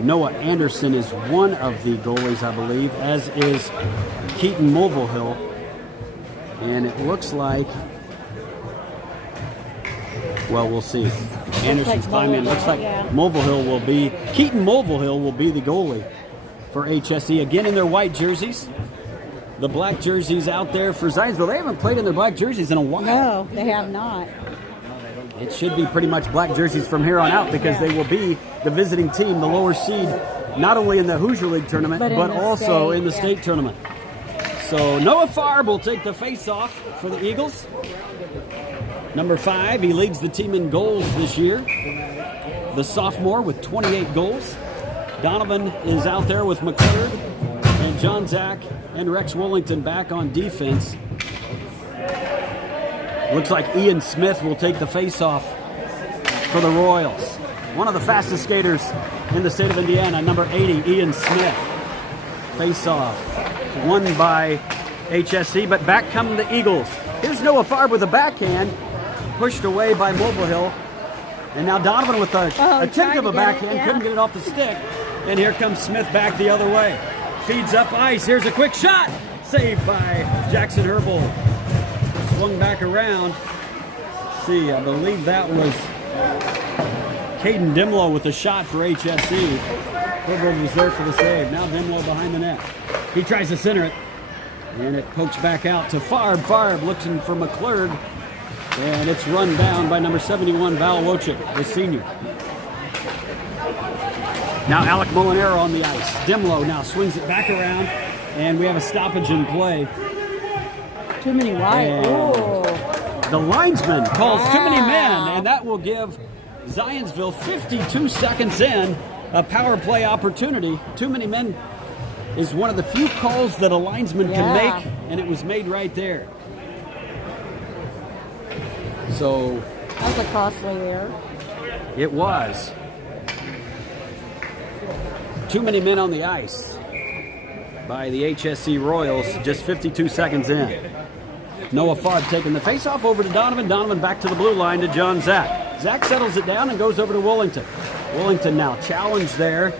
Noah Anderson is one of the goalies, I believe, as is Keaton Mulvihill. And it looks like, well, we'll see. Anderson's climbing in. Looks like Mulvihill will be, Keaton Mulvihill will be the goalie for HSE. Again in their white jerseys. The black jerseys out there for Zionsville. They haven't played in their black jerseys in a while. No, they have not. It should be pretty much black jerseys from here on out because they will be the visiting team, the lower seed, not only in the Hoosier League tournament, but also in the state tournament. So Noah Farb will take the face-off for the Eagles. Number 5, he leads the team in goals this year. The sophomore with 28 goals. Donovan is out there with McClurg and John Zach and Rex Wellington back on defense. Looks like Ian Smith will take the face-off for the Royals. One of the fastest skaters in the state of Indiana, number 80, Ian Smith. Face-off, won by HSE, but back come the Eagles. Here's Noah Farb with a backhand, pushed away by Mulvihill. And now Donovan with a attempt of a backhand, couldn't get it off the stick. And here comes Smith back the other way. Feeds up ice, here's a quick shot. Saved by Jackson Herbold. Swung back around. Let's see, I believe that was Caden Dimlow with a shot for HSE. Herbold was there for the save. Now Dimlow behind the net. He tries to center it. And it pokes back out to Farb. Farb looking for McClurg. And it's run down by number 71, Val Wojcik, the senior. Now Alec Molinaro on the ice. Dimlow now swings it back around. And we have a stoppage in play. Too many wide. The linesman calls too many men, and that will give Zionsville 52 seconds in a power play opportunity. Too many men is one of the few calls that a linesman can make, and it was made right there. So that was a costly error. It was. Too many men on the ice by the HSE Royals, just 52 seconds in. Noah Farb taking the face-off over to Donovan. Donovan back to the blue line to John Zach. Zach settles it down and goes over to Wellington. Wellington now challenged there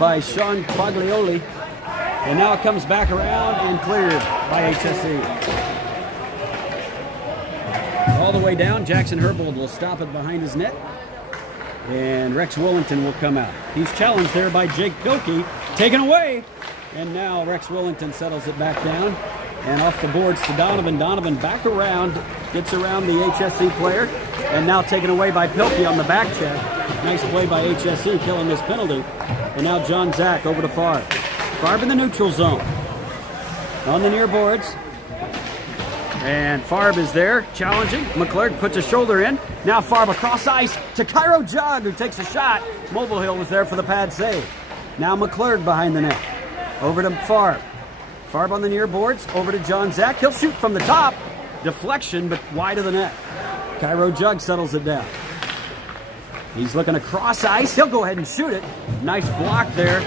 by Sean Quaglioli. And now it comes back around and cleared by HSE. All the way down, Jackson Herbold will stop it behind his net. And Rex Wellington will come out. He's challenged there by Jake Pilkey. Taken away. And now Rex Wellington settles it back down. And off the boards to Donovan. Donovan back around, gets around the HSE player. And now taken away by Pilkey on the back check. Nice play by HSE, killing this penalty. And now John Zach over to Farb. Farb in the neutral zone. On the near boards. And Farb is there, challenging. McClurg puts a shoulder in. Now Farb across ice to Cairo Jug, who takes a shot. Mulvihill was there for the pad save. Now McClurg behind the net. Over to Farb. Farb on the near boards, over to John Zach. He'll shoot from the top. Deflection, but wide of the net. Cairo Jug settles it down. He's looking across ice. He'll go ahead and shoot it. Nice block there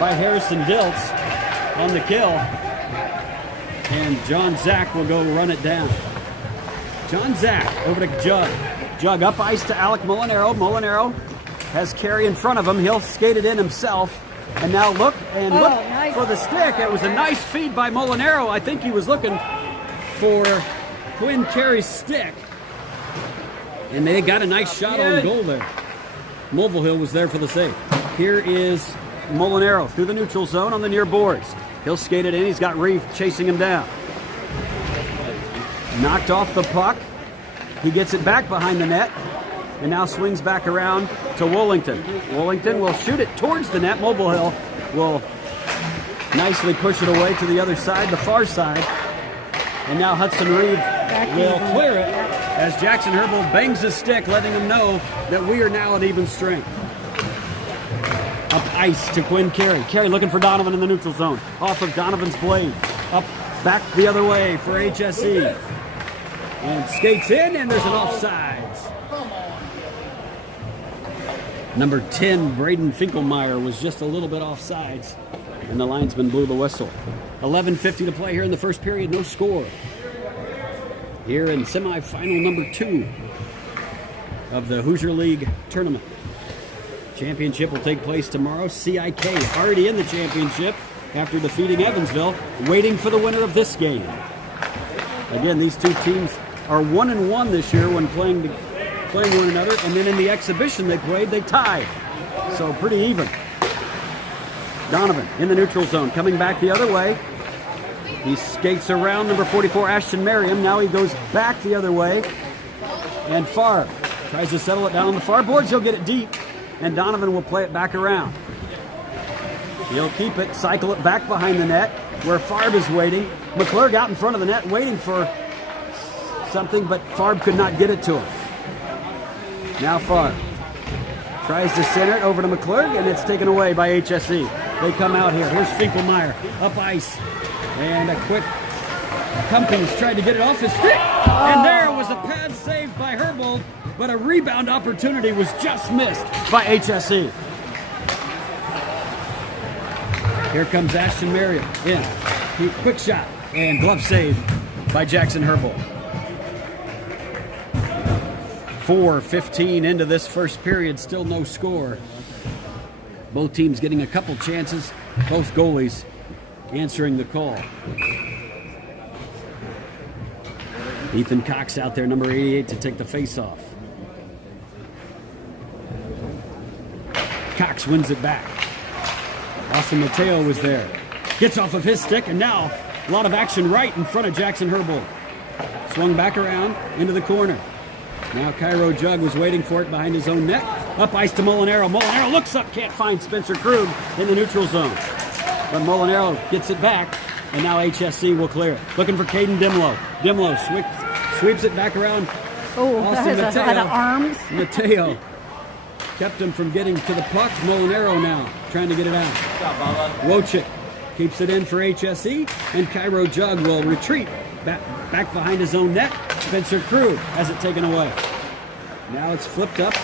by Harrison Diltz on the kill. And John Zach will go run it down. John Zach over to Jug. Jug up ice to Alec Molinaro. Molinaro has Carey in front of him. He'll skate it in himself. And now look nice for the stick. It was a nice feed by Molinaro. I think he was looking for Quinn Carey's stick. And they got a nice shot on goal there. Mulvihill was there for the save. Here is Molinaro through the neutral zone on the near boards. He'll skate it in. He's got Reeve chasing him down. Knocked off the puck. He gets it back behind the net. And now swings back around to Wellington. Wellington will shoot it towards the net. Mulvihill will nicely push it away to the other side, the far side. And now Hudson Reeve will clear it as Jackson Herbold bangs his stick, letting him know that we are now at even strength. Up ice to Quinn Carey. Carey looking for Donovan in the neutral zone. Off of Donovan's blade. Up, back the other way for HSE. And skates in, and there's an offsides. Number 10, Braden Finkelmeyer, was just a little bit offsides, and the linesman blew the whistle. 11:50 to play here in the first period, no score. Here in semifinal number 2 of the Hoosier League tournament. Championship will take place tomorrow. CIK already in the championship after defeating Evansville, waiting for the winner of this game. Again, these two teams are 1-1 this year when playing one another, and then in the exhibition they played, they tied. So pretty even. Donovan in the neutral zone, coming back the other way. He skates around number 44, Ashton Merriam. Now he goes back the other way. And Farb tries to settle it down on the far boards. He'll get it deep, and Donovan will play it back around. He'll keep it, cycle it back behind the net where Farb is waiting. McClure out in front of the net waiting for something, but Farb could not get it to him. Now Farb tries to center it over to McClure, and it's taken away by HSE. They come out here. Here's Finkelmeyer up ice. And a quick Cummings tried to get it off his stick. And there was a pad save by Herbold, but a rebound opportunity was just missed by HSE. Here comes Ashton Merriam in. Quick shot and glove save by Jackson Herbold. 4:15 into this first period, still no score. Both teams getting a couple chances, both goalies answering the call. Ethan Cox out there, number 88, to take the face-off. Cox wins it back. Austin Mateo was there. Gets off of his stick, and now a lot of action right in front of Jackson Herbold. Swung back around into the corner. Now Cairo Jug was waiting for it behind his own net. Up ice to Molinaro. Molinaro looks up, can't find Spencer Krug in the neutral zone. But Molinaro gets it back, and now HSC will clear it. Looking for Caden Dimlow. Dimlow sweeps it back around. Oh, that has a lot of arms. Mateo kept him from getting to the puck. Molinaro now trying to get it out. Wojcik keeps it in for HSE, and Cairo Jug will retreat back behind his own net. Spencer Krug has it taken away. Now it's flipped up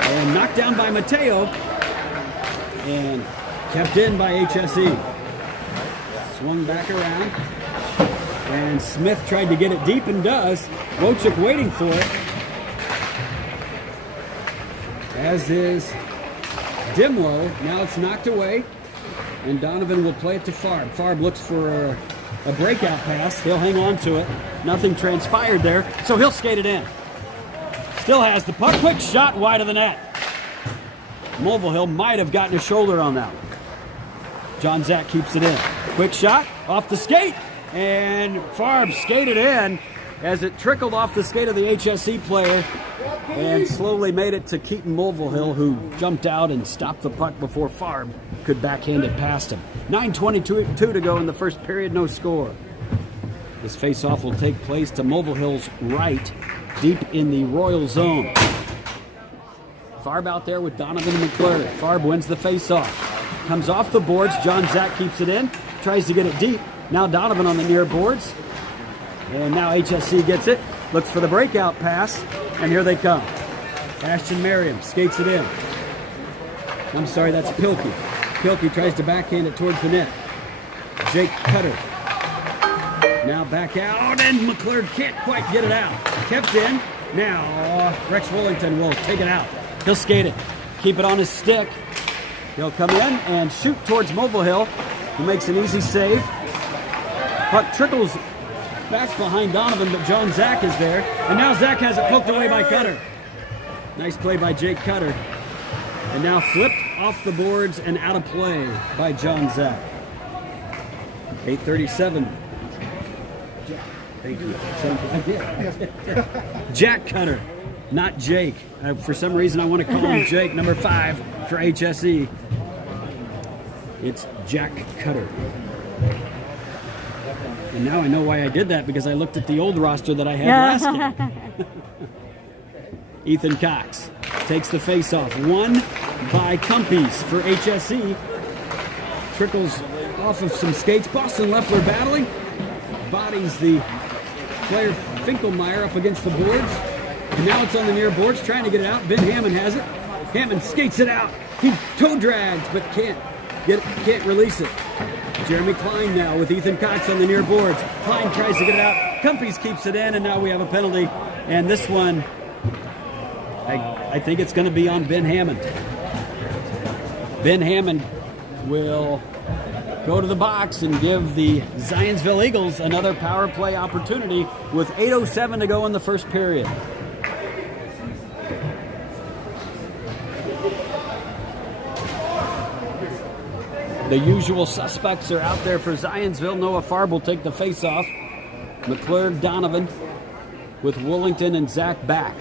and knocked down by Mateo and kept in by HSE. Swung back around, and Smith tried to get it deep and does. Wojcik waiting for it, as is Dimlow. Now it's knocked away, and Donovan will play it to Farb. Farb looks for a breakout pass. He'll hang on to it. Nothing transpired there, so he'll skate it in. Still has the puck. Quick shot wide of the net. Mulvihill might have gotten a shoulder on that one. John Zach keeps it in. Quick shot off the skate, and Farb skated in as it trickled off the skate of the HSE player and slowly made it to Keaton Mulvihill, who jumped out and stopped the puck before Farb could backhand it past him. 9:22 to go in the first period, no score. This face-off will take place to Mulvihill's right, deep in the Royal zone. Farb out there with Donovan and McClure. Farb wins the face-off. Comes off the boards. John Zach keeps it in. Tries to get it deep. Now Donovan on the near boards. And now HSC gets it. Looks for the breakout pass. And here they come. Ashton Merriam skates it in. I'm sorry, that's Pilkey. Pilkey tries to backhand it towards the net. Jake Cutter. Now back out. And McClure can't quite get it out. Kept in. Now Rex Wellington will take it out. He'll skate it. Keep it on his stick. He'll come in and shoot towards Mulvihill, who makes an easy save. Puck trickles back behind Donovan, but John Zach is there. And now Zach has it poked away by Cutter. Nice play by Jake Cutter. And now flipped off the boards and out of play by John Zach. 8:37. Thank you. Jack Cutter, not Jake. For some reason, I want to call him Jake, number 5 for HSE. It's Jack Cutter. And now I know why I did that, because I looked at the old roster that I had last game. Ethan Cox takes the face-off. Won by Cummings for HSE. Trickles off of some skates. Boston Leffler battling. Bodies the player Finkelmeyer up against the boards. And now it's on the near boards, trying to get it out. Ben Hammond has it. Hammond skates it out. He toe drags, but can't release it. Jeremy Klein now with Ethan Cox on the near boards. Klein tries to get it out. Cummings keeps it in, and now we have a penalty. And this one, I think it's going to be on Ben Hammond. Ben Hammond will go to the box and give the Zionsville Eagles another power play opportunity with 8:07 to go in the first period. The usual suspects are out there for Zionsville. Noah Farb will take the face-off. McClurg, Donovan with Woolington and Zach back.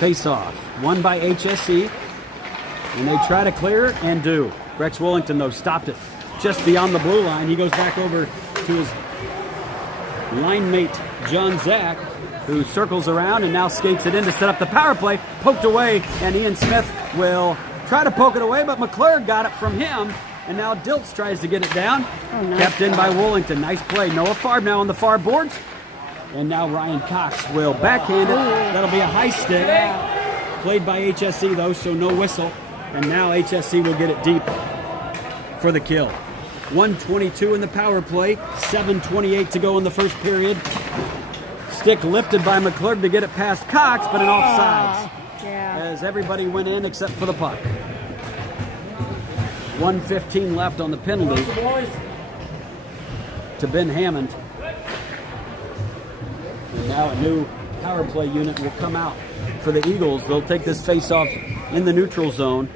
Face-off, won by HSE. And they try to clear and do. Rex Woolington, though, stopped it just beyond the blue line. He goes back over to his line mate, John Zach, who circles around and now skates it in to set up the power play. Poked away, and Ian Smith will try to poke it away, but McClurg got it from him. And now Diltz tries to get it down. Oh, nice Kept in by Woolington. Nice play. Noah Farb now on the far boards. And now Ryan Cox will backhand it. That'll be a high stick. Played by HSE, though, so no whistle. And now HSE will get it deep for the kill. 1:22 in the power play. 7:28 to go in the first period. Stick lifted by McClurg to get it past Cox, but an offsides. As everybody went in except for the puck. 1:15 left on the penalty to Ben Hammond. And now a new power play unit will come out for the Eagles. They'll take this face-off in the neutral zone.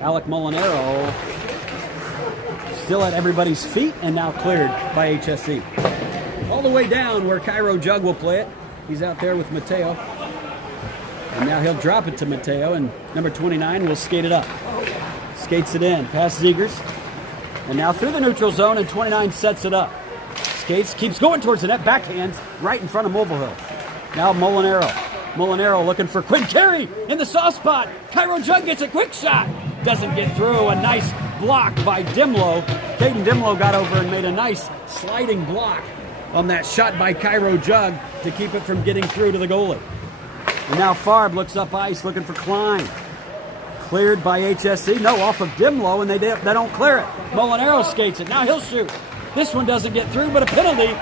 Alec Molinaro still at everybody's feet and now cleared by HSE. All the way down where Cairo Jug will play it. He's out there with Mateo. And now he'll drop it to Mateo, and number 29 will skate it up. Skates it in, past Zegers. And now through the neutral zone, and 29 sets it up. Skates, keeps going towards the net, backhands right in front of Mobile Hill. Now Molinaro. Molinaro looking for quick carry in the soft spot. Cairo Jug gets a quick shot. Doesn't get through. A nice block by Dimlow. Caden Dimlow got over and made a nice sliding block on that shot by Cairo Jug to keep it from getting through to the goalie. And now Farb looks up ice looking for Klein. Cleared by HSE. No, off of Dimlow, and they don't clear it. Molinaro skates it. Now he'll shoot. This one doesn't get through, but a penalty.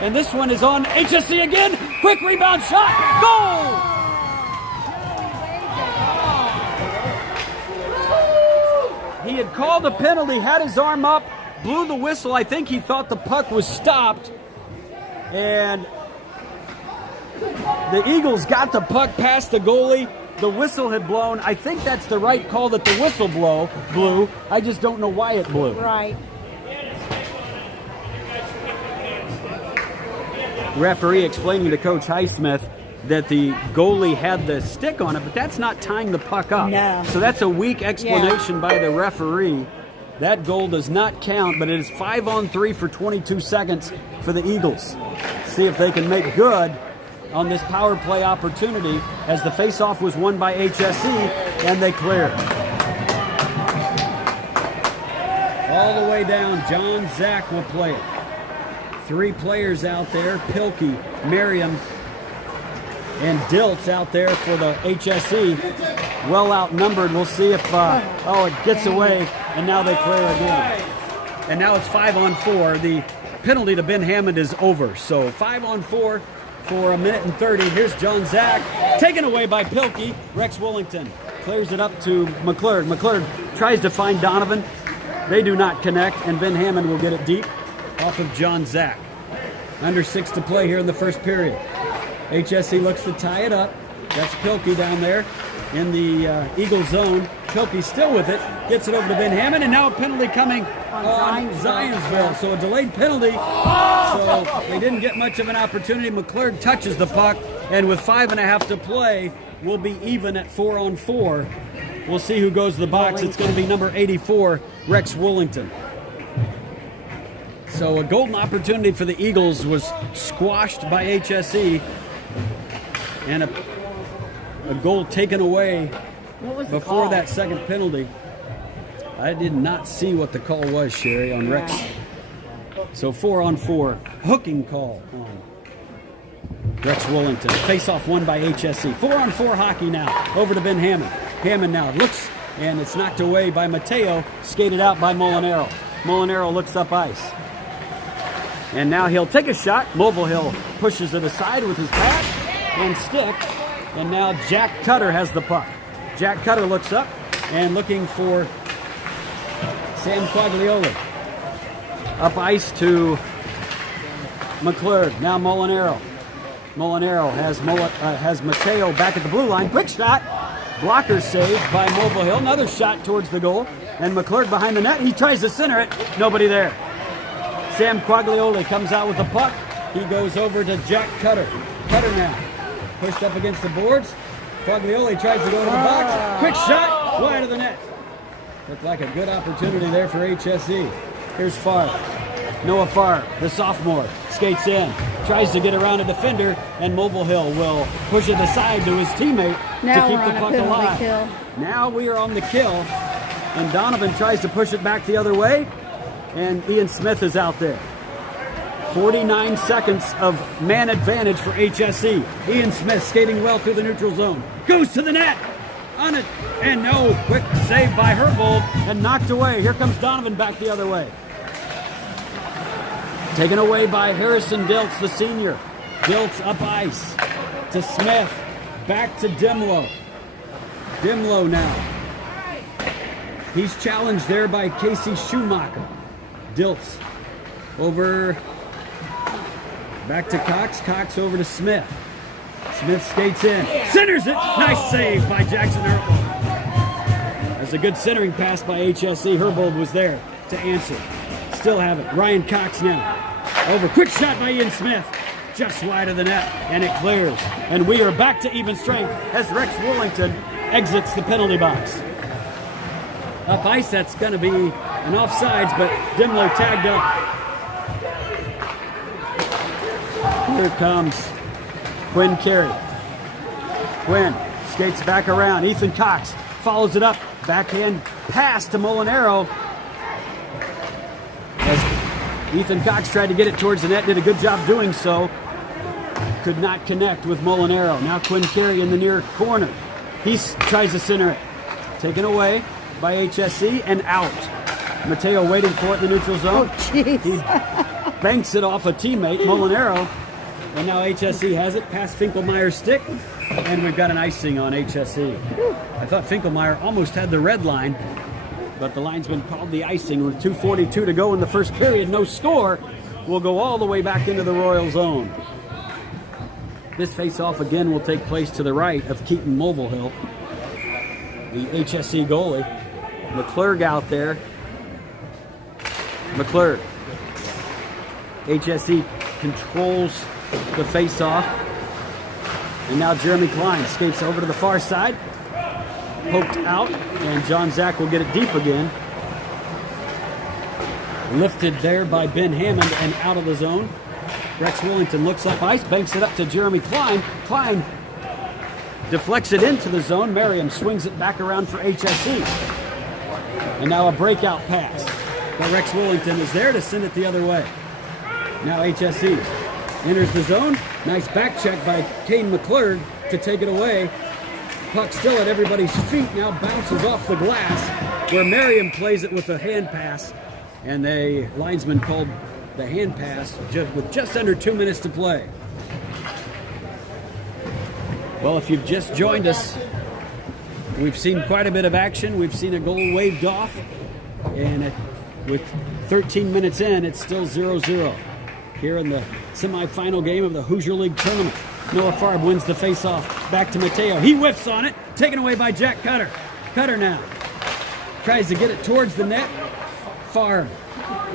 And this one is on HSE again. Quick rebound shot. Goal! He had called a penalty, had his arm up, blew the whistle. I think he thought the puck was stopped. And the Eagles got the puck past the goalie. The whistle had blown. I think that's the right call that the whistle blew. I just don't know why it blew. Right. Referee explaining to Coach Highsmith that the goalie had the stick on it, but that's not tying the puck up. No. So that's a weak explanation by the referee. That goal does not count, but it is 5-on-3 for 22 seconds for the Eagles. See if they can make good on this power play opportunity, as the faceoff was won by HSE, and they clear. All the way down, John Zach will play it. 3 players out there, Pilkey, Merriam, and Diltz out there for the HSE. Well outnumbered. We'll see if, it gets away, and now they clear again. And now it's 5-on-4. The penalty to Ben Hammond is over. So 5-on-4 for 1:30. Here's John Zach, taken away by Pilkey. Rex Woolington clears it up to McClurg. McClurg tries to find Donovan. They do not connect, and Ben Hammond will get it deep off of John Zach. Under 6 to play here in the first period. HSE looks to tie it up. That's Pilkey down there in the Eagle zone. Pilkey still with it. Gets it over to Ben Hammond, and now a penalty coming on Zionsville. So a delayed penalty. So they didn't get much of an opportunity. McClurg touches the puck, and with 5.5 to play, we'll be even at 4-on-4. We'll see who goes to the box. It's going to be number 84, Rex Woolington. So a golden opportunity for the Eagles was squashed by HSE, and a goal taken away before that second penalty. I did not see what the call was, Sherry, on Rex. So 4-on-4, hooking call on Rex Woolington. Face-off won by HSE. 4-on-4 hockey now. Over to Ben Hammond. Hammond now looks, and it's knocked away by Mateo. Skated out by Molinaro. Molinaro looks up ice. And now he'll take a shot. Mobile Hill pushes it aside with his pad and stick. And now Jack Cutter has the puck. Jack Cutter looks up and looking for Sam Quaglioli. Up ice to McClure. Now Molinaro. Molinaro has Mateo back at the blue line. Quick shot. Blocker save by Mobile Hill. Another shot towards the goal. And McClure behind the net. He tries to center it. Nobody there. Sam Quaglioli comes out with the puck. He goes over to Jack Cutter. Cutter now. Pushed up against the boards. Quaglioli tries to go to the box. Quick shot. Wide of the net. Looked like a good opportunity there for HSE. Here's Favre. Noah Favre, the sophomore, skates in. Tries to get around a defender, and Mobile Hill will push it aside to his teammate to keep the puck alive. Kill. Now we are on the kill, and Donovan tries to push it back the other way, and Ian Smith is out there. 49 seconds of man advantage for HSE. Ian Smith skating well through the neutral zone. Goes to the net. On it. And no. Quick save by Herbold and knocked away. Here comes Donovan back the other way. Taken away by Harrison Diltz, the senior. Diltz up ice to Smith. Back to Dimlow. Dimlow now. He's challenged there by Casey Schumacher. Diltz over. Back to Cox. Cox over to Smith. Smith skates in. Centers it. Nice save by Jackson Herbold. That's a good centering pass by HSE. Herbold was there to answer. Still have it. Ryan Cox now. Over. Quick shot by Ian Smith. Just wide of the net. And it clears. And we are back to even strength as Rex Wollington exits the penalty box. Up ice, that's going to be an offsides, but Dimlow tagged up. Here comes Quinn Carey. Quinn skates back around. Ethan Cox follows it up. Backhand pass to Molinaro. As Ethan Cox tried to get it towards the net, did a good job doing so. Could not connect with Molinaro. Now Quinn Carey in the near corner. He tries to center it. Taken away by HSE and out. Mateo waiting for it in the neutral zone. Oh, jeez. He banks it off a teammate, Molinaro. And now HSE has it past Finkelmeyer's stick. And we've got an icing on HSE. I thought Finkelmeyer almost had the red line, but the linesman called the icing with 2:42 to go in the first period. No score. We'll go all the way back into the Royal zone. This face-off again will take place to the right of Keaton Mobilehill, the HSE goalie. McClurg out there. McClurg. HSE controls the face-off. And now Jeremy Klein skates over to the far side. Poked out, and John Zach will get it deep again. Lifted there by Ben Hammond and out of the zone. Rex Wollington looks up ice, banks it up to Jeremy Klein. Klein deflects it into the zone. Merriam swings it back around for HSE. And now a breakout pass. But Rex Wollington is there to send it the other way. Now HSE enters the zone. Nice back check by Kane McClurg to take it away. Puck still at everybody's feet, now bounces off the glass, where Merriam plays it with a hand pass. And the linesman called the hand pass with just under 2 minutes to play. Well, if you've just joined us, we've seen quite a bit of action. We've seen a goal waved off, and with 13 minutes in, it's still 0-0 here in the semifinal game of the Hoosier League tournament. Noah Farb wins the face-off. Back to Mateo. He whiffs on it. Taken away by Jack Cutter. Cutter now tries to get it towards the net. Farb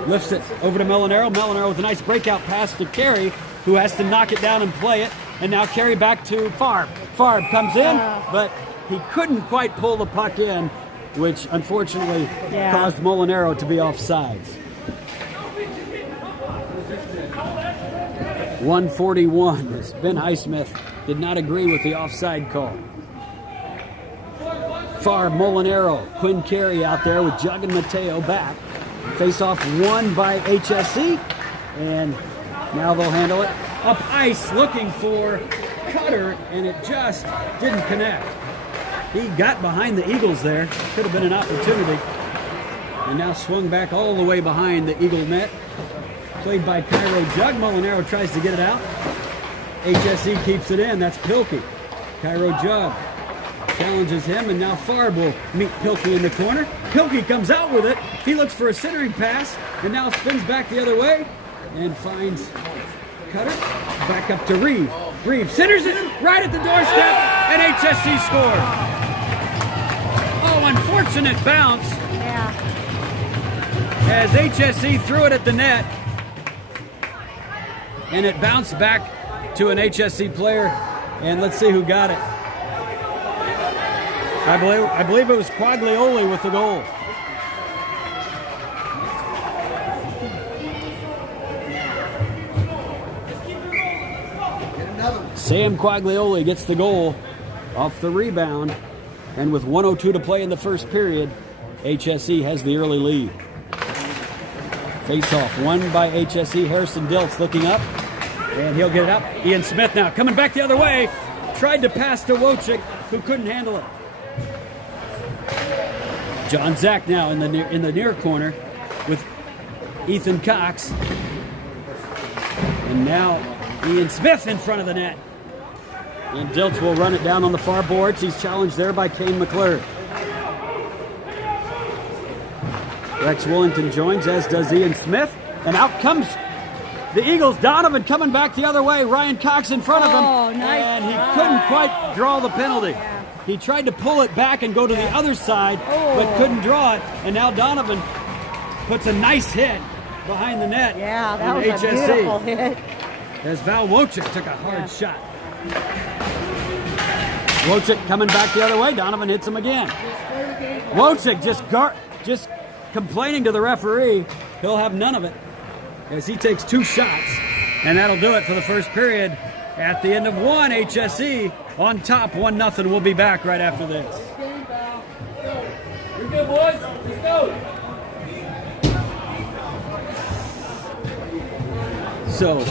lifts it over to Molinaro. Molinaro with a nice breakout pass to Carey, who has to knock it down and play it. And now Carey back to Farb. Farb comes in, but he couldn't quite pull the puck in, which unfortunately caused Molinaro to be offsides. 141 as Ben Highsmith did not agree with the offside call. Farb, Molinaro, Quinn Carey out there with Jug and Mateo back. Face-off won by HSE, and now they'll handle it. Up ice looking for Cutter, and it just didn't connect. He got behind the Eagles there. Could have been an opportunity. And now swung back all the way behind the Eagle net. Played by Cairo Jug. Molinaro tries to get it out. HSE keeps it in. That's Pilkey. Cairo Jug challenges him, and now Farb will meet Pilkey in the corner. Pilkey comes out with it. He looks for a centering pass, and now spins back the other way and finds Cutter. Back up to Reeve. Reeve centers it right at the doorstep, and HSC scored. Oh, unfortunate bounce. Yeah. As HSC threw it at the net, and it bounced back to an HSC player, and let's see who got it. I believe it was Quaglioli with the goal. Sam Quaglioli gets the goal off the rebound, and with 1:02 to play in the first period, HSE has the early lead. Face-off won by HSE. Harrison Diltz looking up, and he'll get it up. Ian Smith now coming back the other way. Tried to pass to Wojcik, who couldn't handle it. John Zach now in the near corner with Ethan Cox. And now Ian Smith in front of the net. And Diltz will run it down on the far boards. He's challenged there by Kane McClure. Rex Willington joins, as does Ian Smith. And out comes the Eagles. Donovan coming back the other way. Ryan Cox in front of him. Nice. And he couldn't quite draw the penalty. Yeah. He tried to pull it back and go to the other side, but couldn't draw it. And now Donovan puts a nice hit behind the net. Yeah, that on was HSC. a beautiful hit. As Val Wojcik took a hard shot. Wojcik coming back the other way. Donovan hits him again. Wojcik just complaining to the referee. He'll have none of it as he takes 2 shots. And that'll do it for the first period. At the end of one, HSE on top 1-0. We'll be back right after this. You're good, boys. Let's go. So,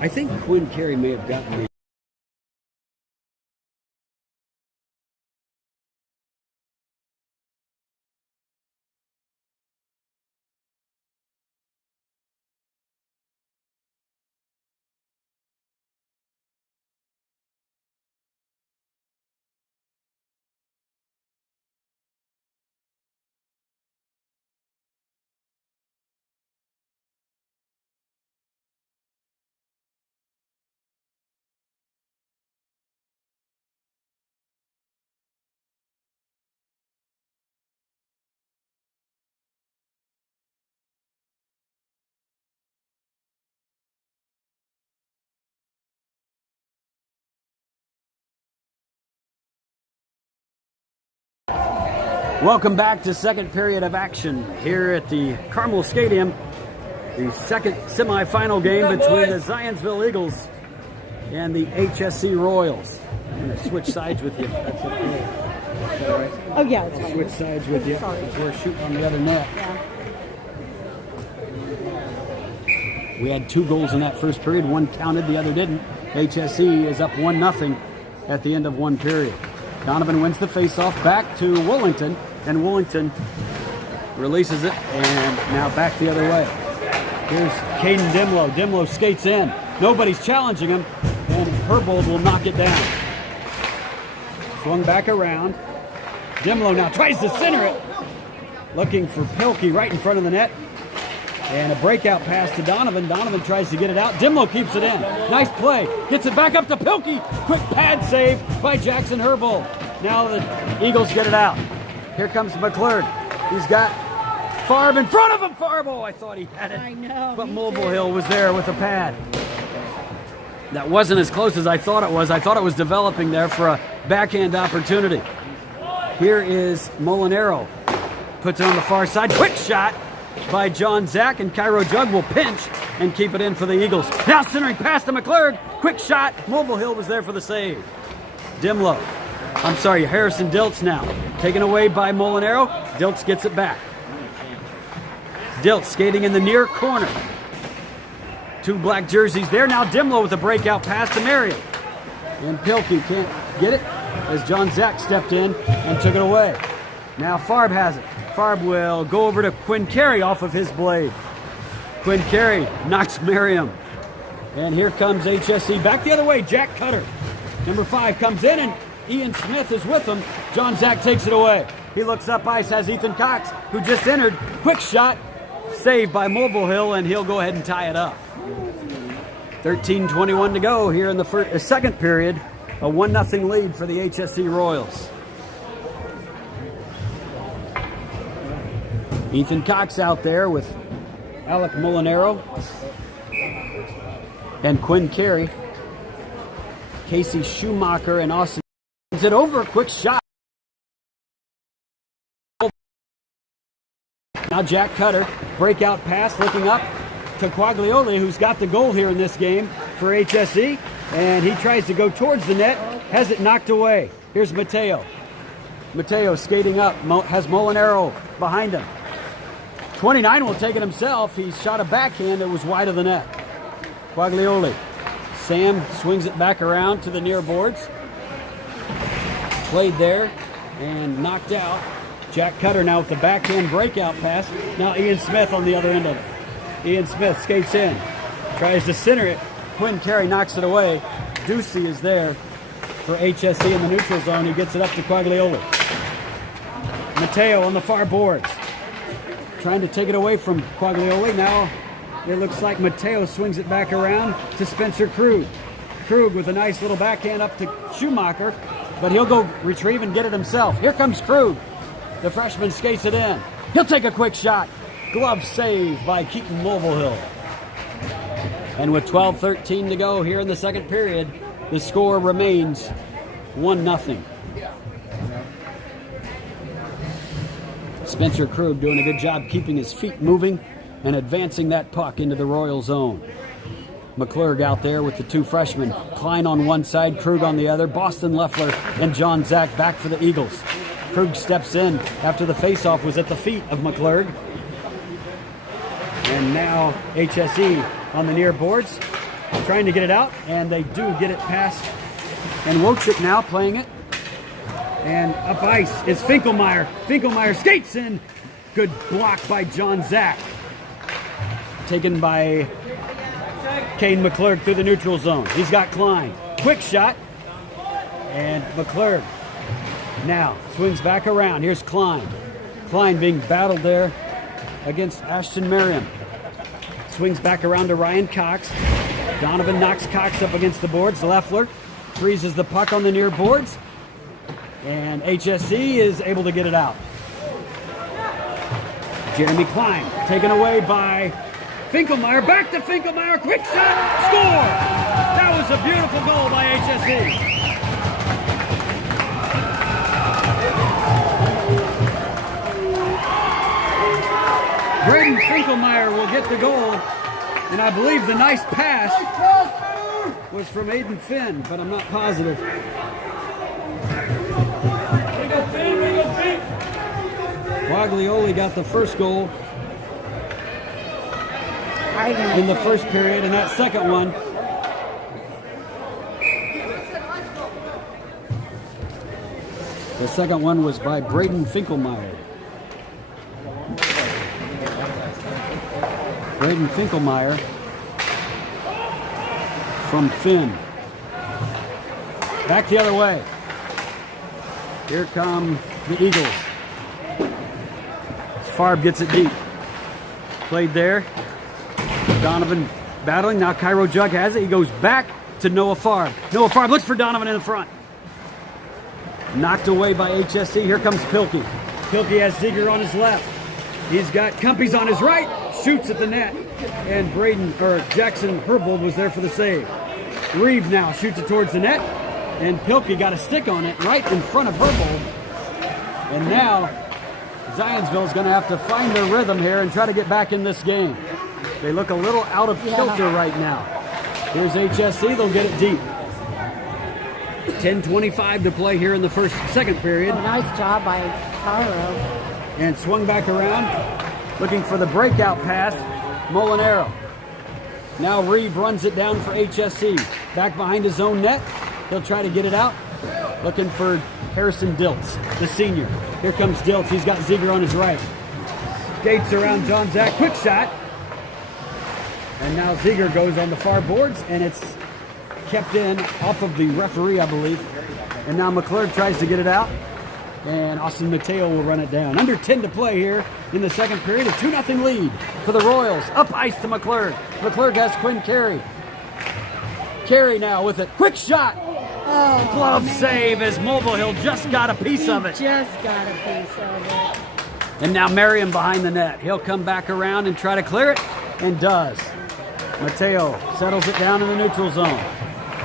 I think Quinn Carey may have gotten the Welcome back to second period of action here at the Carmel Stadium. The second semifinal game between the Zionsville Eagles and the HSC Royals. I'm going to switch sides with you. That's okay. Is that all right? Oh, yeah. It's fine. Switch sides with you Sorry. because we're shooting on the other net. Yeah. We had 2 goals in that first period. One counted, the other didn't. HSC is up 1-0 at the end of one period. Donovan wins the faceoff back to Willington, and Willington releases it, and now back the other way. Here's Caden Dimlow. Dimlow skates in. Nobody's challenging him, and Herbold will knock it down. Swung back around. Dimlow now tries to center it. Looking for Pilkey right in front of the net. And a breakout pass to Donovan. Donovan tries to get it out. Dimlow keeps it in. Nice play. Gets it back up to Pilkey. Quick pad save by Jackson Herbold. Now the Eagles get it out. Here comes McClure. He's got Farb in front of him. Farb, oh, I thought he had it. I know. But Mulvihill was there with a pad. That wasn't as close as I thought it was. I thought it was developing there for a backhand opportunity. Here is Molinaro. Puts it on the far side. Quick shot by John Zach, and Cairo Jug will pinch and keep it in for the Eagles. Now centering pass to McClure. Quick shot. Mulvihill was there for the save. Harrison Diltz now. Taken away by Molinaro. Diltz gets it back. Diltz skating in the near corner. 2 black jerseys there. Now Dimlow with a breakout pass to Marion. And Pilkey can't get it as John Zach stepped in and took it away. Now Farb has it. Farb will go over to Quinn Carey off of his blade. Quinn Carey knocks Merriam. And here comes HSC back the other way. Jack Cutter. Number 5 comes in, and Ian Smith is with him. John Zach takes it away. He looks up ice, has Ethan Cox, who just entered. Quick shot, saved by Mobile Hill, and he'll go ahead and tie it up. 13:21 to go here in the second period. A 1-0 lead for the HSE Royals. Ethan Cox out there with Alec Molinaro and Quinn Carey. Casey Schumacher and Austin. Is it over? A quick shot. Now Jack Cutter, breakout pass, looking up to Quaglioli, who's got the goal here in this game for HSE. And he tries to go towards the net, has it knocked away. Here's Mateo. Mateo skating up, has Molinaro behind him. 29 will take it himself. He shot a backhand that was wide of the net. Quaglioli. Sam swings it back around to the near boards. Played there and knocked out. Jack Cutter now with the backhand breakout pass. Now Ian Smith on the other end of it. Ian Smith skates in. Tries to center it. Quinn Carey knocks it away. Ducey is there for HSE in the neutral zone. He gets it up to Quaglioli. Mateo on the far boards. Trying to take it away from Quaglioli. Now it looks like Mateo swings it back around to Spencer Krug. Krug with a nice little backhand up to Schumacher, but he'll go retrieve and get it himself. Here comes Krug. The freshman skates it in. He'll take a quick shot. Glove save by Keaton Mulvihill. And with 12:13 to go here in the second period, the score remains 1-0. Spencer Krug doing a good job keeping his feet moving and advancing that puck into the Royal zone. McClurg out there with the two freshmen. Klein on one side, Krug on the other. Boston Leffler and John Zach back for the Eagles. Krug steps in after the faceoff was at the feet of McClurg. And now HSE on the near boards, trying to get it out, and they do get it past. And Wojcik now playing it. And up ice is Finkelmeyer. Finkelmeyer skates in. Good block by John Zach. Taken by Kane McClurg through the neutral zone. He's got Klein. Quick shot. And McClurg now swings back around. Here's Klein. Klein being battled there against Ashton Merriam. Swings back around to Ryan Cox. Donovan knocks Cox up against the boards. Leffler freezes the puck on the near boards. And HSE is able to get it out. Jeremy Klein taken away by Finkelmeyer. Back to Finkelmeyer. Quick shot. Score! That was a beautiful goal by HSE. Braden Finkelmeyer will get the goal. And I believe the nice pass was from Aiden Finn, but I'm not positive. Quaglioli got the first goal in the first period, and that second one was by Braden Finkelmeyer. Braden Finkelmeyer from Finn. Back the other way. Here come the Eagles. Farb gets it deep. Played there. Donovan battling. Now Cairo Jug has it. He goes back to Noah Farb. Noah Farb looks for Donovan in the front. Knocked away by HSE. Here comes Pilkey. Pilkey has Ziegler on his left. He's got Cumpys on his right. Shoots at the net. And Jackson Herbold was there for the save. Reeve now shoots it towards the net. And Pilkey got a stick on it right in front of Herbold. And now Zionsville is going to have to find their rhythm here and try to get back in this game. They look a little out of kilter right now. Here's HSE. They'll get it deep. 10:25 to play here in the second period. Oh, nice job by Cairo. And swung back around, looking for the breakout pass. Molinaro. Now Reeve runs it down for HSE. Back behind his own net. He'll try to get it out. Looking for Harrison Diltz, the senior. Here comes Diltz. He's got Ziegler on his right. Skates around John Zach. Quick shot. And now Ziegler goes on the far boards, and it's kept in off of the referee, I believe. And now McClurg tries to get it out. And Austin Mateo will run it down. Under 10 to play here in the second period. A 2-0 lead for the Royals. Up ice to McClurg. McClurg has Quinn Carey. Carey now with it. Quick shot. Oh, Glove man. save as Mobile Hill just got a piece of it. Just got a piece of it. And now Merriam behind the net. He'll come back around and try to clear it, and does. Mateo settles it down in the neutral zone.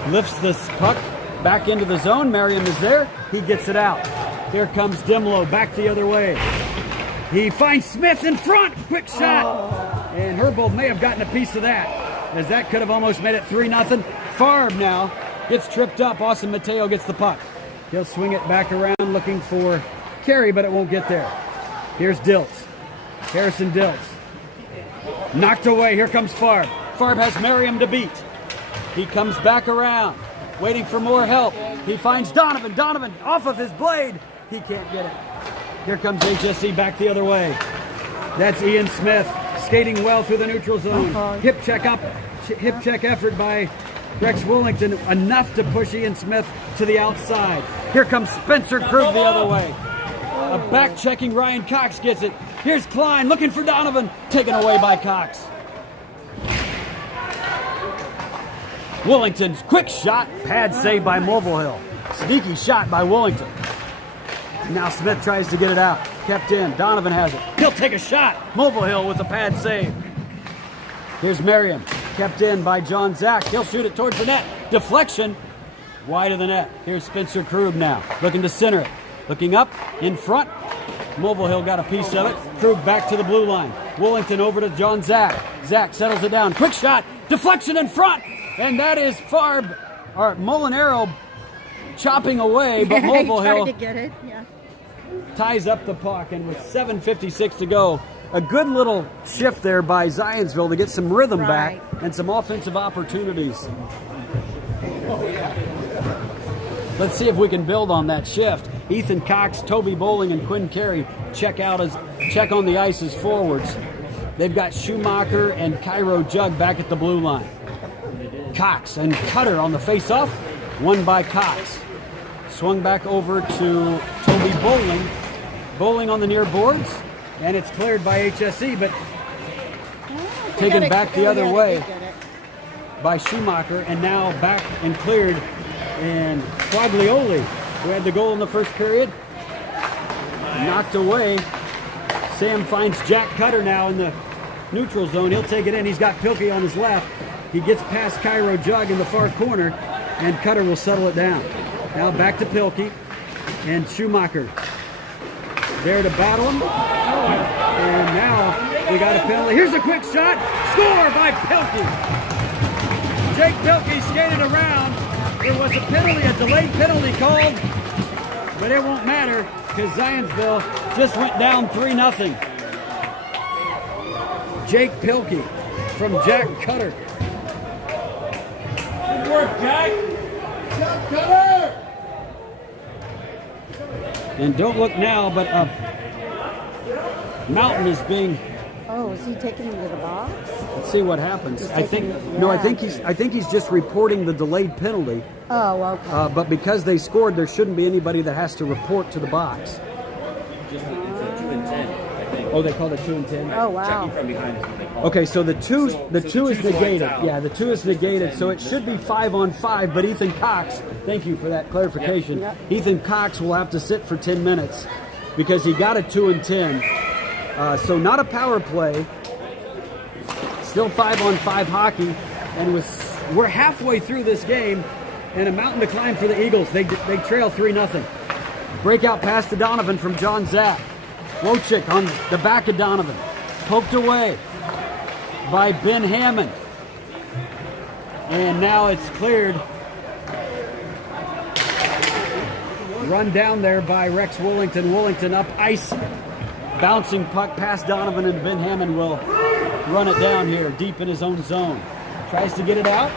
Lifts the puck back into the zone. Merriam is there. He gets it out. Here comes Dimlow back the other way. He finds Smith in front. Quick shot. And Herbold may have gotten a piece of that, as that could have almost made it 3-0. Farb now gets tripped up. Austin Mateo gets the puck. He'll swing it back around looking for Carey, but it won't get there. Here's Diltz. Harrison Diltz. Knocked away. Here comes Farb. Farb has Merriam to beat. He comes back around, waiting for more help. He finds Donovan. Donovan off of his blade. He can't get it. Here comes HSE back the other way. That's Ian Smith skating well through the neutral zone. Hip check effort by Rex Willington, enough to push Ian Smith to the outside. Here comes Spencer Krug the other way. A back-checking Ryan Cox gets it. Here's Klein looking for Donovan, taken away by Cox. Willington's quick shot, pad save by Mobile Hill. Sneaky shot by Willington. Now Smith tries to get it out. Kept in. Donovan has it. He'll take a shot. Mobile Hill with a pad save. Here's Merriam. Kept in by John Zach. He'll shoot it towards the net. Deflection. Wide of the net. Here's Spencer Krug now. Looking to center it. Looking up. In front. Mobile Hill got a piece of it. Krug back to the blue line. Willington over to John Zach. Zach settles it down. Quick shot. Deflection in front. And that is Farb, or Molinaro, chopping away, but Mobile Hill to get it. Yeah. ties up the puck, and with 7:56 to go, a good little shift there by Zionsville to get some rhythm back and some offensive opportunities. Let's see if we can build on that shift. Ethan Cox, Toby Bowling, and Quinn Carey check on the ice as forwards. They've got Schumacher and Cairo Jug back at the blue line. Cox and Cutter on the face-off, won by Cox. Swung back over to Toby Bowling. Bowling on the near boards, and it's cleared by HSE, but taken back the other way by Schumacher, and now back and cleared. And Quaglioli, who had the goal in the first period, knocked away. Sam finds Jack Cutter now in the neutral zone. He'll take it in. He's got Pilkey on his left. He gets past Cairo Jug in the far corner, and Cutter will settle it down. Now back to Pilkey and Schumacher. There to battle him. And now we got a penalty. Here's a quick shot. Score by Pilkey. Jake Pilkey skated around. There was a penalty, a delayed penalty called, but it won't matter because Zionsville just went down 3-0. Jake Pilkey from Jack Cutter. Good work, Jack. Jack Cutter. And don't look now, but Mountain is being. Oh, is he taking him to the box? Let's see what happens. I think he's just reporting the delayed penalty. Oh, okay. But because they scored, there shouldn't be anybody that has to report to the box. It's a 2 and 10, I think. Oh, they called it 2 and 10. Oh, wow. Checking from behind is what they call it. Okay, so the two is two's negated. wiped out. Yeah, the 2 is negated, so it should be 5-on-5. But Ethan Cox, thank you for that clarification. Yep. Ethan Cox will have to sit for 10 minutes because he got a 2 and 10. So not a power play. Still 5-on-5 hockey, and we're halfway through this game, and a mountain to climb for the Eagles. They trail 3-0. Breakout pass to Donovan from John Zapp. Wojcik on the back of Donovan. Poked away by Ben Hammond. And now it's cleared. Run down there by Rex Willington. Willington up ice. Bouncing puck past Donovan, and Ben Hammond will run it down here deep in his own zone. Tries to get it out.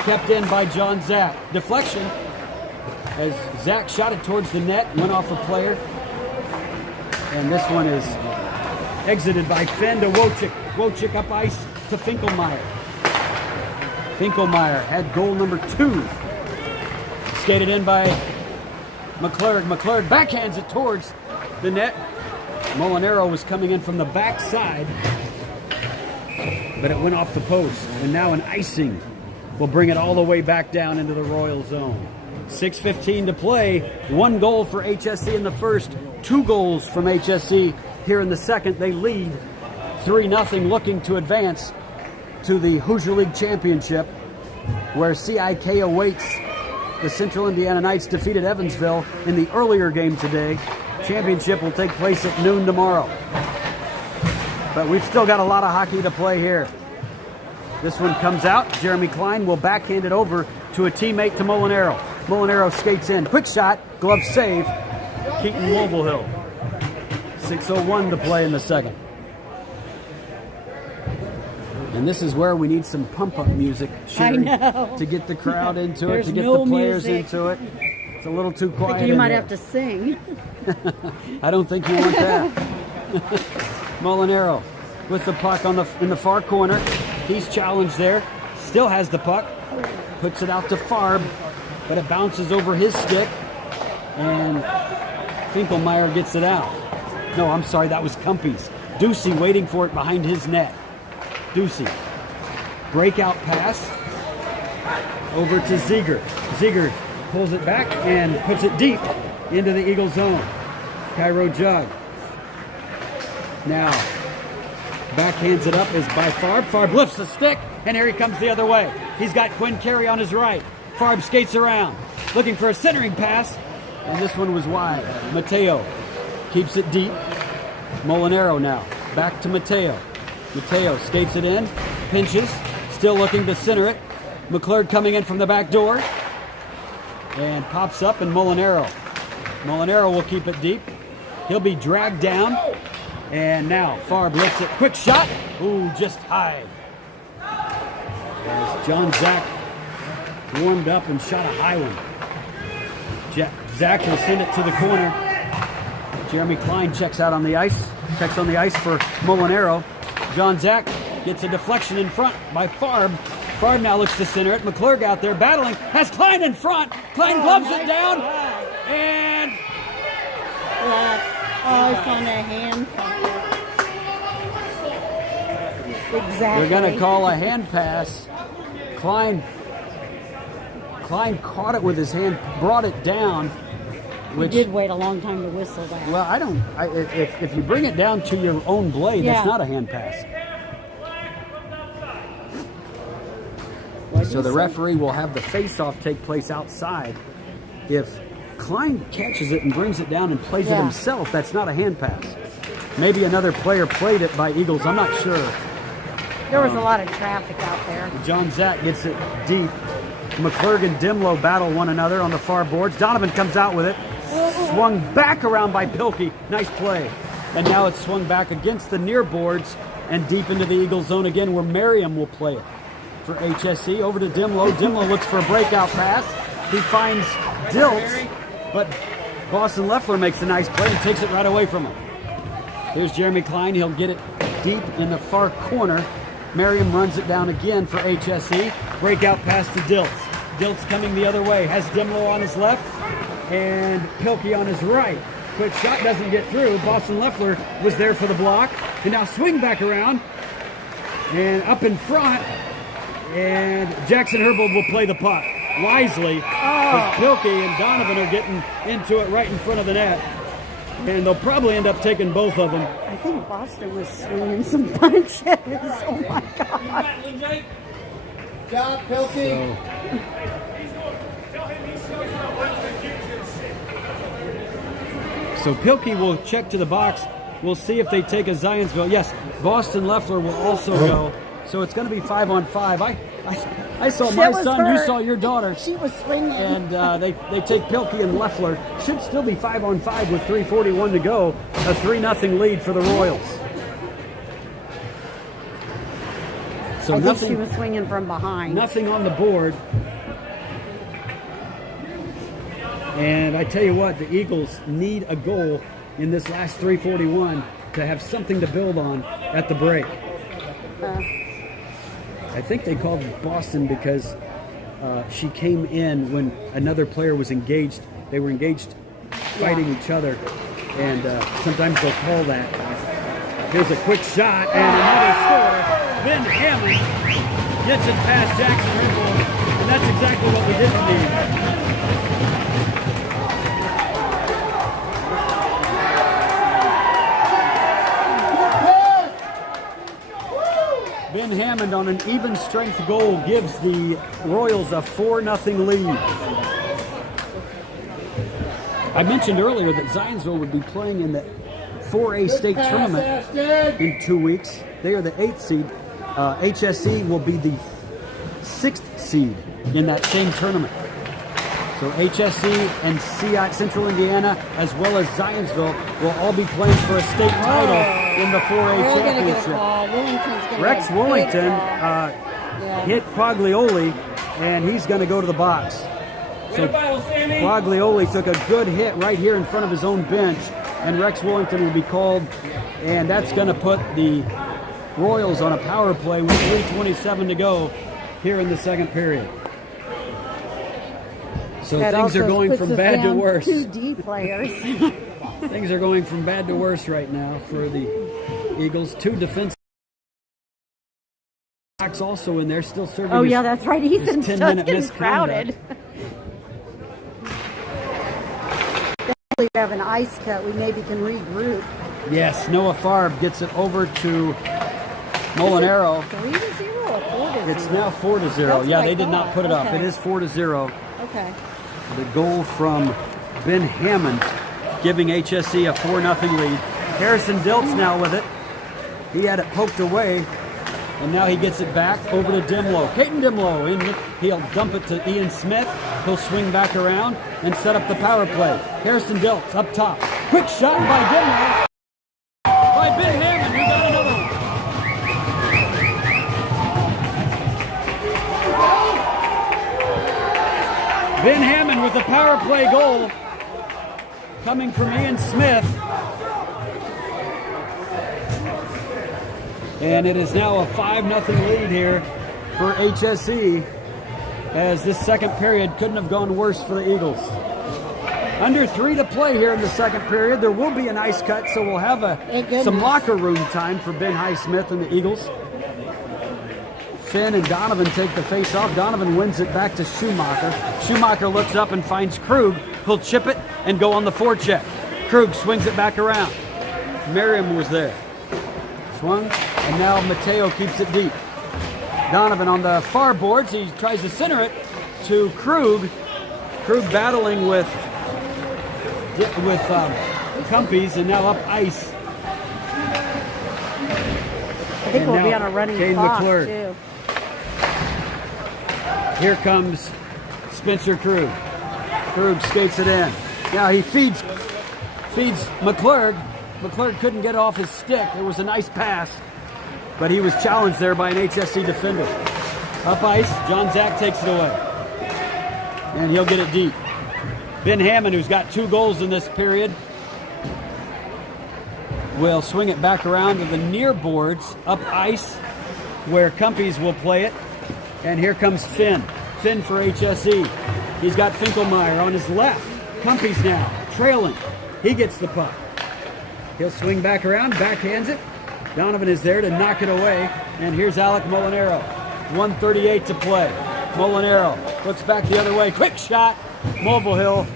Kept in by John Zack. Deflection as Zack shot it towards the net. Went off a player. And this one is exited by Fenn to Wojcik. Wojcik up ice to Finkelmeyer. Finkelmeyer had goal number 2. Skated in by McClurg backhands it towards the net. Molinaro was coming in from the backside, but it went off the post. And now an icing will bring it all the way back down into the Royal zone. 6:15 to play. 1 goal for HSE in the first. 2 goals from HSE here in the second. They lead 3-0, looking to advance to the Hoosier League Championship, where CIK awaits. The Central Indiana Knights defeated Evansville in the earlier game today. Championship will take place at noon tomorrow. But we've still got a lot of hockey to play here. This one comes out. Jeremy Klein will backhand it over to a teammate to Molinaro. Molinaro skates in. Quick shot. Glove save. Keaton Wolverhill. 6:01 to play in the second. And this is where we need some pump-up music, Sherry, to get the crowd into it, to get the players into it. It's a little too quiet. I think you might have to sing. I don't think you want that. Molinaro with the puck in the far corner. He's challenged there. Still has the puck. Puts it out to Farb, but it bounces over his stick, and Finkelmeyer gets it out. No, I'm sorry, that was Cumpy's. Ducey waiting for it behind his net. Ducey. Breakout pass over to Ziegert. Ziegert pulls it back and puts it deep into the Eagle zone. Cairo Jug. Now, backhands it up is by Farb. Farb lifts the stick, and here he comes the other way. He's got Quinn Carey on his right. Farb skates around, looking for a centering pass, and this one was wide. Mateo keeps it deep. Molinaro now, back to Mateo. Mateo skates it in, pinches, still looking to center it. McClurg coming in from the back door, and pops up, and Molinaro. Molinaro will keep it deep. He'll be dragged down, and now Farb lifts it. Quick shot. Ooh, just high. As John Zach warmed up and shot a high one. Zach will send it to the corner. Jeremy Klein checks out on the ice. Checks on the ice for Molinaro. John Zach gets a deflection in front by Farb. Farb now looks to center it. McClurg out there battling. Has Klein in front. Klein gloves it down. And... he's kind of a hand. Exactly. They're going to call a hand pass. Klein caught it with his hand, brought it down. We did wait a long time to whistle that. Well, if you bring it down to your own blade, that's not a hand pass. So the referee will have the face-off take place outside. If Klein catches it and brings it down and plays it himself, that's not a hand pass. Maybe another player played it by Eagles. I'm not sure. There was a lot of traffic out there. John Zack gets it deep. McClurg and Dimlow battle one another on the far boards. Donovan comes out with it. Swung back around by Pilkey. Nice play. And now it's swung back against the near boards and deep into the Eagle zone again, where Merriam will play it for HSE. Over to Dimlow. Dimlow looks for a breakout pass. He finds Diltz, but Boston Leffler makes a nice play and takes it right away from him. Here's Jeremy Klein. He'll get it deep in the far corner. Merriam runs it down again for HSE. Breakout pass to Diltz. Diltz coming the other way. Has Dimlow on his left and Pilkey on his right. Quick shot doesn't get through. Boston Leffler was there for the block. And now swing back around and up in front. And Jackson Herbold will play the puck wisely. Because Pilkey and Donovan are getting into it right in front of the net. And they'll probably end up taking both of them. I think Boston was swinging some punches. Oh my God. Job, Pilkey. So Pilkey will check to the box. We'll see if they take a Zionsville. Yes, Boston Leffler will also go. So it's going to be 5-on-5. I saw my son, you saw your daughter. She was swinging. And they take Pilkey and Leffler. Should still be 5-on-5 with 3:41 to go. A 3-0 lead for the Royals. So I think she was swinging from behind. Nothing on the board. And I tell you what, the Eagles need a goal in this last 3:41 to have something to build on at the break. I think they called Boston because she came in when another player was engaged. They were engaged fighting each other, and sometimes they'll call that. Here's a quick shot and another score. Ben Hammond gets it past Jackson Herbold, and that's exactly what we didn't need. Ben Hammond on an even strength goal gives the Royals a 4-0 lead. I mentioned earlier that Zionsville would be playing in the 4A state tournament in 2 weeks. They are the 8th seed. HSE will be the 6th seed in that same tournament. So HSE and CI Central Indiana, as well as Zionsville, will all be playing for a state title in the 4A They're championship. Rex Willington hit Quaglioli, and he's going to go to the box. So Quaglioli took a good hit right here in front of his own bench, and Rex Willington will be called, and that's going to put the Royals on a power play with 3:27 to go here in the second period. So That things are also going puts from us bad to down worse. 2D players. Things are going from bad to worse right now for the Eagles. 2 defensive backs also in there, still serving. Oh his- yeah, that's right. He's his been 10-minute getting misconduct. crowded. We have an ice cut. We maybe can regroup. Yes, Noah Farb gets it over to Molinaro. 3-0 or 4-0? It's now 4-0. That's Yeah, what I they did not thought. put it up. Okay. It is 4-0. Okay. The goal from Ben Hammond giving HSE a 4-0 lead. Harrison Diltz now with it. He had it poked away, and now he gets it back over to Dimlow. Caden Dimlow, he'll dump it to Ian Smith. He'll swing back around and set up the power play. Harrison Diltz up top. Quick shot by Dimlow. By Ben Hammond, we got another one. Ben Hammond with a power play goal coming from Ian Smith. And it is now a 5-0 lead here for HSE, as this second period couldn't have gone worse for the Eagles. Under 3 to play here in the second period. There will be an ice cut, so we'll have some locker room time for Ben Highsmith and the Eagles. Finn and Donovan take the face off. Donovan wins it back to Schumacher. Schumacher looks up and finds Krug. He'll chip it and go on the forecheck. Krug swings it back around. Merriam was there. Swung, and now Mateo keeps it deep. Donovan on the far boards. He tries to center it to Krug. Krug battling with Cumpies, and now up ice. I think we'll be on a running Kane clock, McClure. too. Here comes Spencer Krug. Krug skates it in. Now he feeds McClurg. McClurg couldn't get off his stick. It was a nice pass, but he was challenged there by an HSC defender. Up ice, John Zach takes it away, and he'll get it deep. Ben Hammond, who's got 2 goals in this period, will swing it back around to the near boards, up ice, where Cumpies will play it. And here comes Finn. Finn for HSE. He's got Finkelmeyer on his left. Cumpies now, trailing. He gets the puck. He'll swing back around, backhands it. Donovan is there to knock it away. And here's Alec Molinaro. 1:38 to play. Molinaro looks back the other way. Quick shot. Mulvihill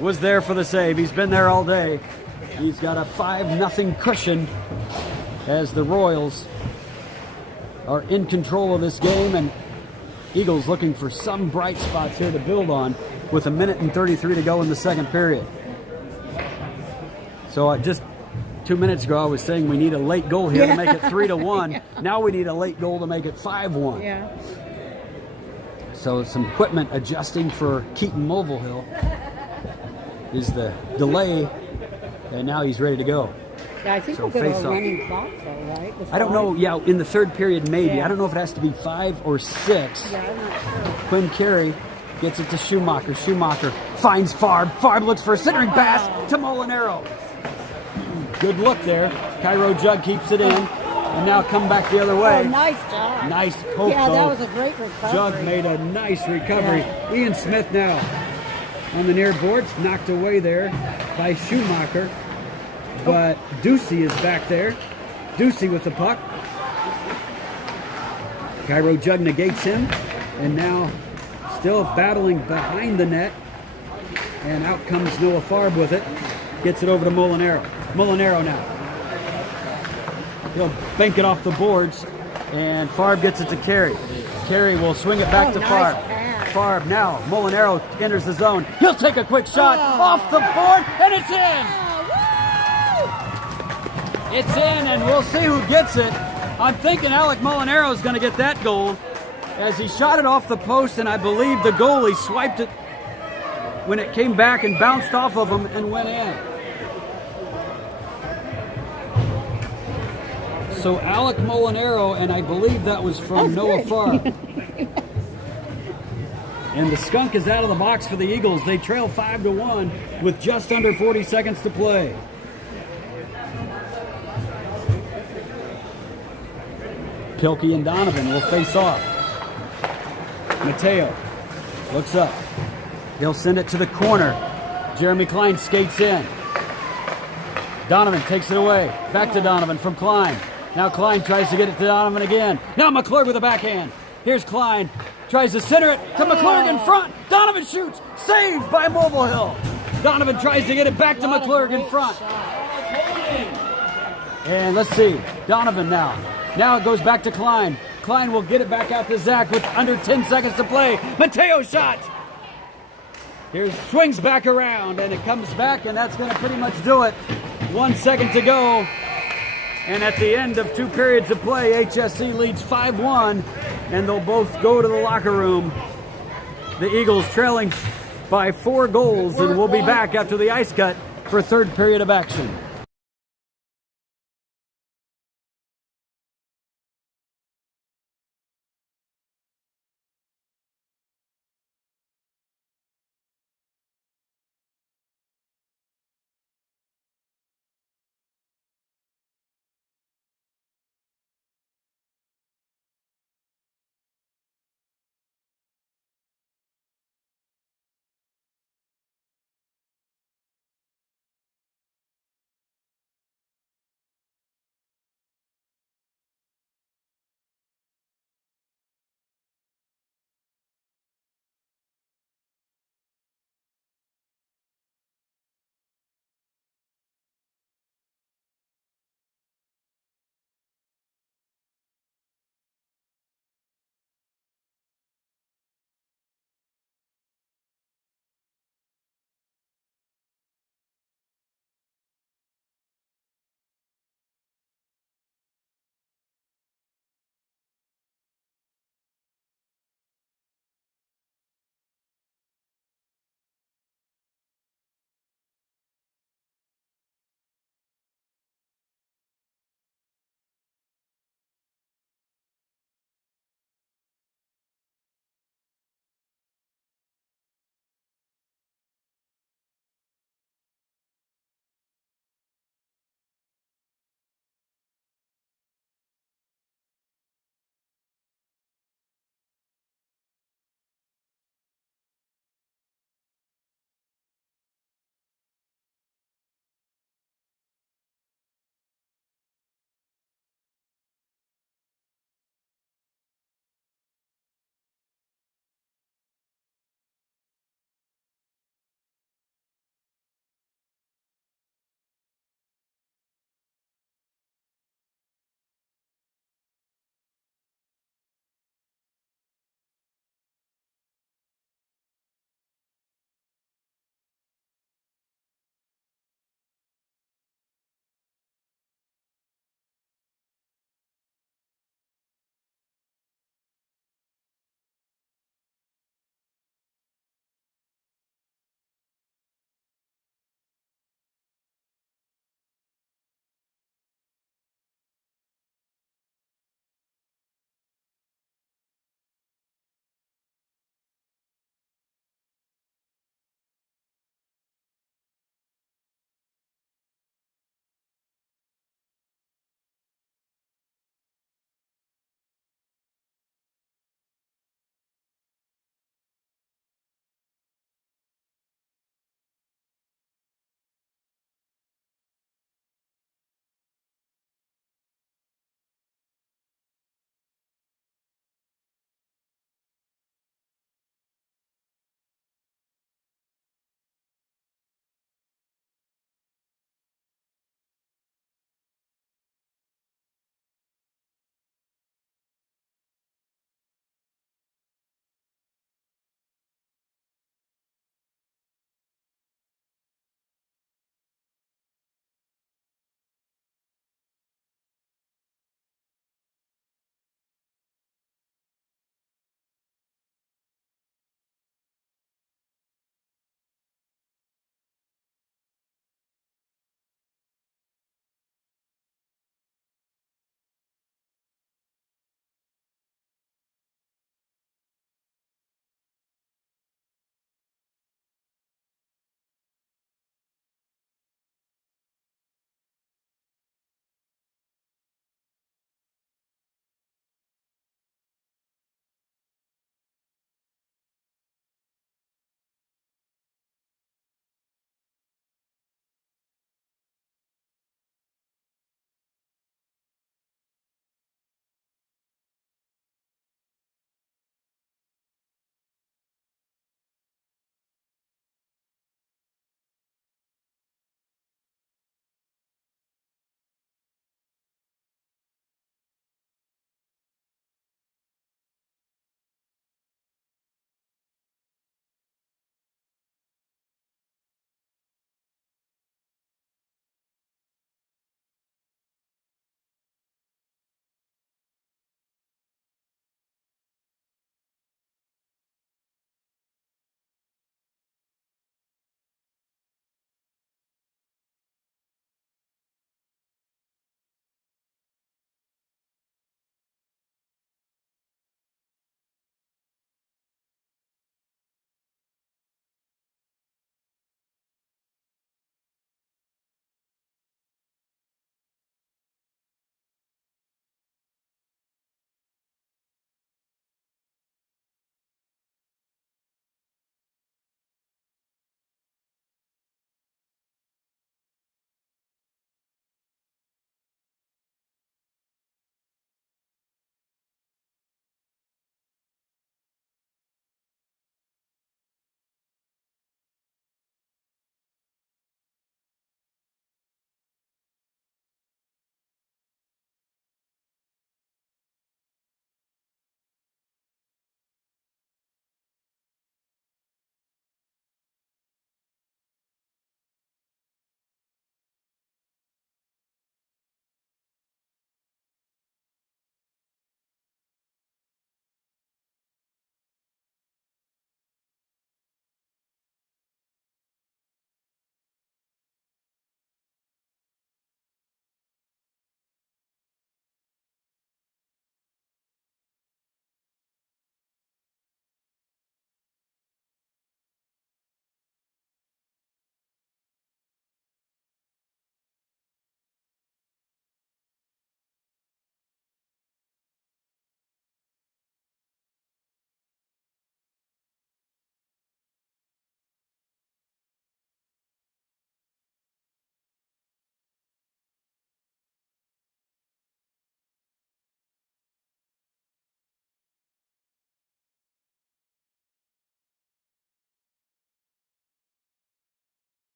was there for the save. He's been there all day. He's got a 5-0 cushion as the Royals are in control of this game, and Eagles looking for some bright spots here to build on with 1:33 to go in the second period. So just 2 minutes ago I was saying we need a late goal here to make it 3-1. Now we need a late goal to make it 5-1. Yeah. So some equipment adjusting for Keaton Mulvihill is the delay, and now he's ready to go. Yeah, I think So we'll go to face a off. running clock, though, right? With I don't know, 5? yeah, in the third period maybe. Yeah. I don't know if it has to be 5 or 6. Yeah, I'm not sure. Quinn Carey gets it to Schumacher. Schumacher finds Farb. Farb looks for a centering pass to Molinaro. Good look there. Cairo Jug keeps it in, and now come back the other way. Oh, nice job. Nice poke, Yeah, that though. was a great recovery. Jug made a nice recovery. Ian Smith now on the near boards, knocked away there by Schumacher, but Ducey is back there. Ducey with the puck. Cairo Jug negates him, and now still battling behind the net. And out comes Noah Farb with it. Gets it over to Molinaro. Molinaro now. He'll bank it off the boards, and Farb gets it to Carey. Carey will swing it back to nice Farb. pass. Farb now. Molinaro enters the zone. He'll take a quick shot off the board, and it's in! It's in, and we'll see who gets it. I'm thinking Alec Molinaro is going to get that goal as he shot it off the post, and I believe the goalie swiped it when it came back and bounced off of him and went in. So Alec Molinaro, and I believe that was from Noah Farb. And the skunk is out of the box for the Eagles. They trail 5-1 with just under 40 seconds to play. Pilkey and Donovan will face off. Mateo looks up. He'll send it to the corner. Jeremy Klein skates in. Donovan takes it away. Back to Donovan from Klein. Now Klein tries to get it to Donovan again. Now McClurg with a backhand. Here's Klein. Tries to center it to McClurg in front. Donovan shoots. Saved by Mobile Hill. Donovan tries to get it back to McClurg in front. And let's see. Donovan now. Now it goes back to Klein. Klein will get it back out to Zach with under 10 seconds to play. Mateo shot. Here's swings back around, and it comes back, and that's going to pretty much do it. 1 second to go. And at the end of 2 periods of play, HSE leads 5-1, and they'll both go to the locker room. The Eagles trailing by 4 goals, and we'll be back after the ice cut for 3rd period of action.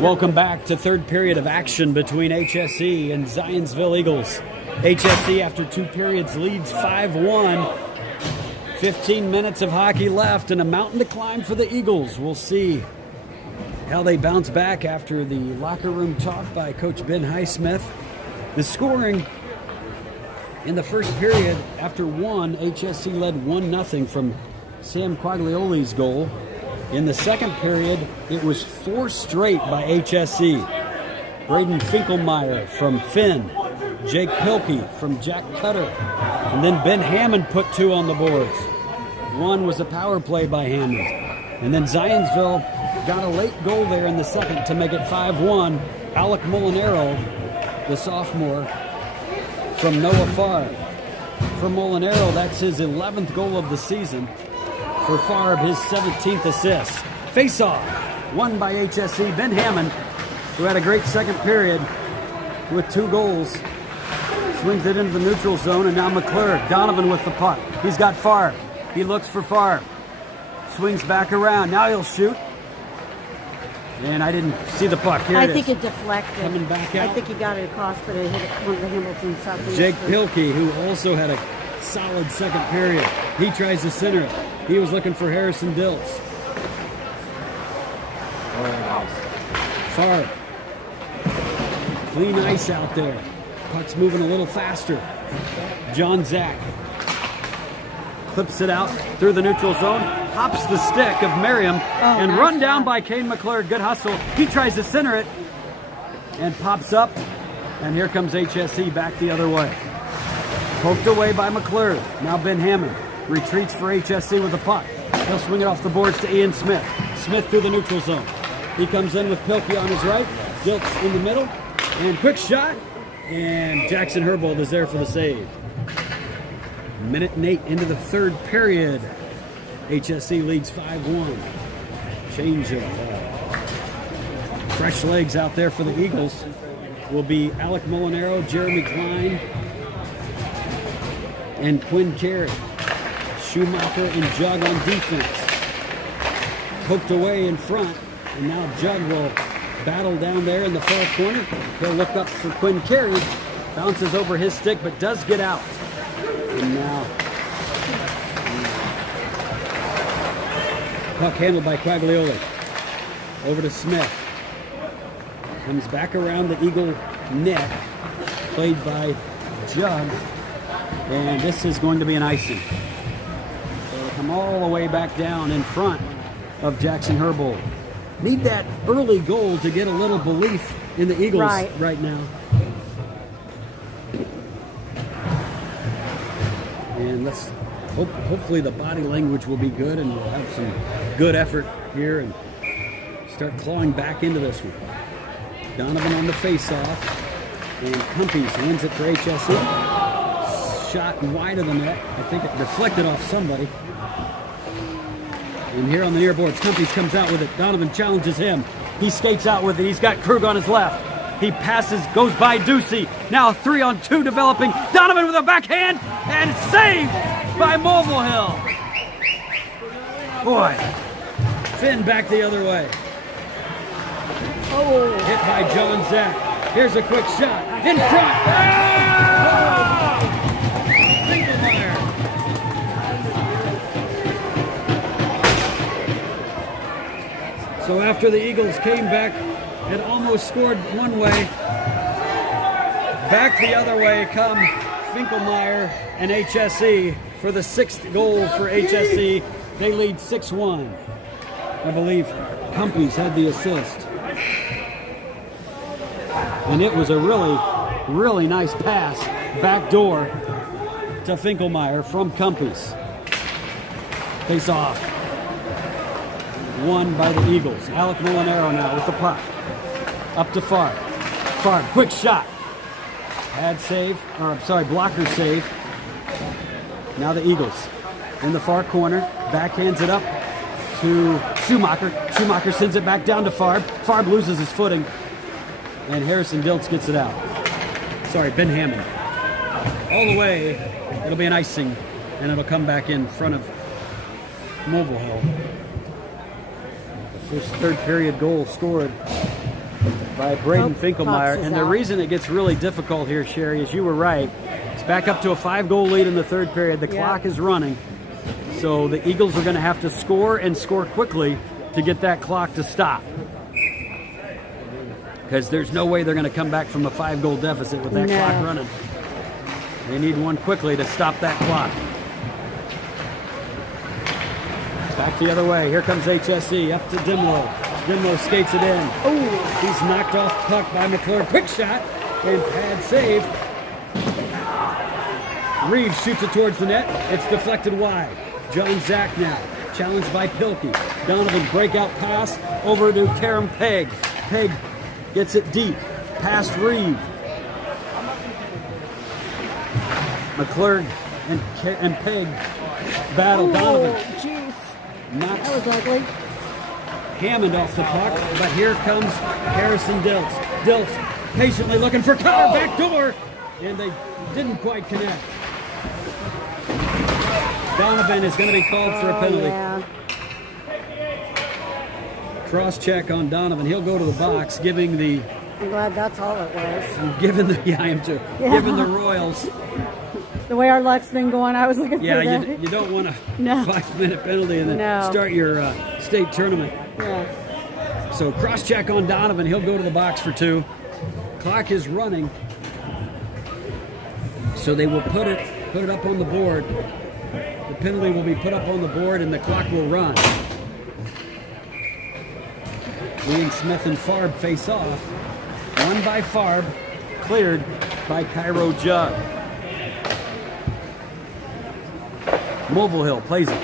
Welcome back to third period of action between HSE and Zionsville Eagles. HSE, after 2 periods, leads 5-1. 15 minutes of hockey left and a mountain to climb for the Eagles. We'll see how they bounce back after the locker room talk by Coach Ben Highsmith. The scoring in the first period, after 1, HSE led 1-0 from Sam Quaglioli's goal. In the second period, it was 4 straight by HSE. Braden Finkelmeyer from Finn, Jake Pilkey from Jack Cutter, and then Ben Hammond put 2 on the boards. 1 was a power play by Hammond. And then Zionsville got a late goal there in the second to make it 5-1. Alec Molinaro, the sophomore, from Noah Favre. For Molinaro, that's his 11th goal of the season. For Favre, his 17th assist. Face-off, won by HSE. Ben Hammond, who had a great second period with 2 goals, swings it into the neutral zone, and now McClure. Donovan with the puck. He's got Favre. He looks for Favre. Swings back around. Now he'll shoot. And I didn't see the puck. Here I it think is. it deflected. Coming back out. I think he got it across, but it hit one of the Hamilton Southeast. Jake Pilkey, who also had a solid second period. He tries to center it. He was looking for Harrison Diltz. Favre. Clean ice out there. Puck's moving a little faster. John Zach clips it out through the neutral zone, hops the stick of Merriam, and nice run down shot. by Kane McClure. Good hustle. He tries to center it and pops up, and here comes HSE back the other way. Poked away by McClure. Now Ben Hammond retreats for HSE with the puck. He'll swing it off the boards to Ian Smith. Smith through the neutral zone. He comes in with Pilkey on his right. Diltz in the middle. And quick shot. And Jackson Herbold is there for the save. 1:08 into the third period. HSE leads 5-1. Change of fresh legs out there for the Eagles will be Alec Molinaro, Jeremy Klein, and Quinn Carey. Schumacher and Jug on defense. Poked away in front, and now Jug will battle down there in the far corner. He'll look up for Quinn Carey. Bounces over his stick, but does get out. And now puck handled by Quaglioli. Over to Smith. Comes back around the Eagle net. Played by Jug. And this is going to be an icing. They'll come all the way back down in front of Jackson Herbold. Need that early goal to get a little belief in the Eagles right now. And let's hopefully the body language will be good and we'll have some good effort here and start clawing back into this one. Donovan on the face-off. And Cumpys wins it for HSE. Shot wide of the net. I think it deflected off somebody. And here on the near boards, Cumpys comes out with it. Donovan challenges him. He skates out with it. He's got Krug on his left. He passes, goes by Ducey. Now 3-on-2 developing. Donovan with a backhand and saved by Mobile Hill. Boy, Finn back the other way. Oh. Hit by John Zach. Here's a quick shot. In front. Oh! Finkelmeyer. So after the Eagles came back and almost scored one way, back the other way come Finkelmeyer and HSE for the 6th goal for HSE. They lead 6-1. I believe Cumpys had the assist. And it was a really, really nice pass back door to Finkelmeyer from Cumpys. Face off. Won by the Eagles. Alec Molinaro now with the puck. Up to Favre. Favre, quick shot. Pad save, or I'm sorry, blocker save. Now the Eagles in the far corner. Backhands it up to Schumacher. Schumacher sends it back down to Favre. Favre loses his footing. And Harrison Diltz gets it out. Sorry, Ben Hammond. All the way, it'll be an icing, and it'll come back in front of Mobile Hill. The first third period goal scored by Braden Oh, Finkelmeyer. Cox is And the out. reason it gets really difficult here, Sherry, is you were right. It's back up to a 5-goal lead in the third period. The Yeah. clock is running. So the Eagles are going to have to score and score quickly to get that clock to stop. Because there's no way they're going to come back from a 5-goal deficit with that No. clock running. They need one quickly to stop that clock. Back the other way. Here comes HSE up to Dimlow. Dimlow skates it in. Oh, he's knocked off the puck by McClure. Quick shot and pad save. Reeves shoots it towards the net. It's deflected wide. John Zach now challenged by Pilkey. Donovan breakout pass over to Karen Pegg. Pegg gets it deep past Reeve. McClure and Pegg battle. Donovan Oh, jeez. knocks That was ugly. Hammond off the puck, but here comes Harrison Diltz. Diltz patiently looking for cover, back door, and they didn't quite connect. Donovan is going to be called for a penalty. Yeah. Cross check on Donovan. He'll go to the box, giving the I'm glad that's all it was. yeah, I am too. Yeah. Giving the Royals. The way our luck's been going, I was looking Yeah, for that. you don't want a No. 5-minute penalty and then No. start your state tournament. Yeah. So cross check on Donovan. He'll go to the box for 2. Clock is running. So they will put it up on the board. The penalty will be put up on the board and the clock will run. Ian Smith and Farb face off. Won by Farb, cleared by Cairo Jug. Mobile Hill plays it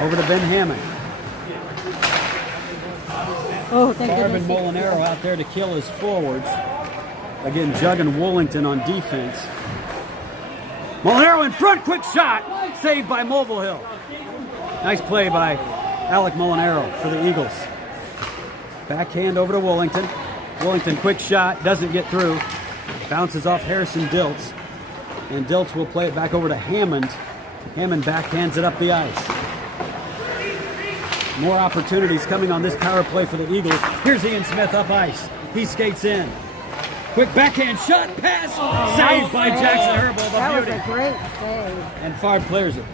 over to Ben Hammond. Oh, thank Farb goodness. and Molinaro out there to kill his forwards. Again, Jug and Wollington on defense. Molinaro in front, quick shot, saved by Mobile Hill. Nice play by Alec Molinaro for the Eagles. Backhand over to Wollington. Wollington, quick shot, doesn't get through. Bounces off Harrison Diltz. And Diltz will play it back over to Hammond. Hammond backhands it up the ice. More opportunities coming on this power play for the Eagles. Here's Ian Smith up ice. He skates in. Quick backhand shot, pass, saved by Jackson Herbold. That A was beauty. a great save. And Farb clears it.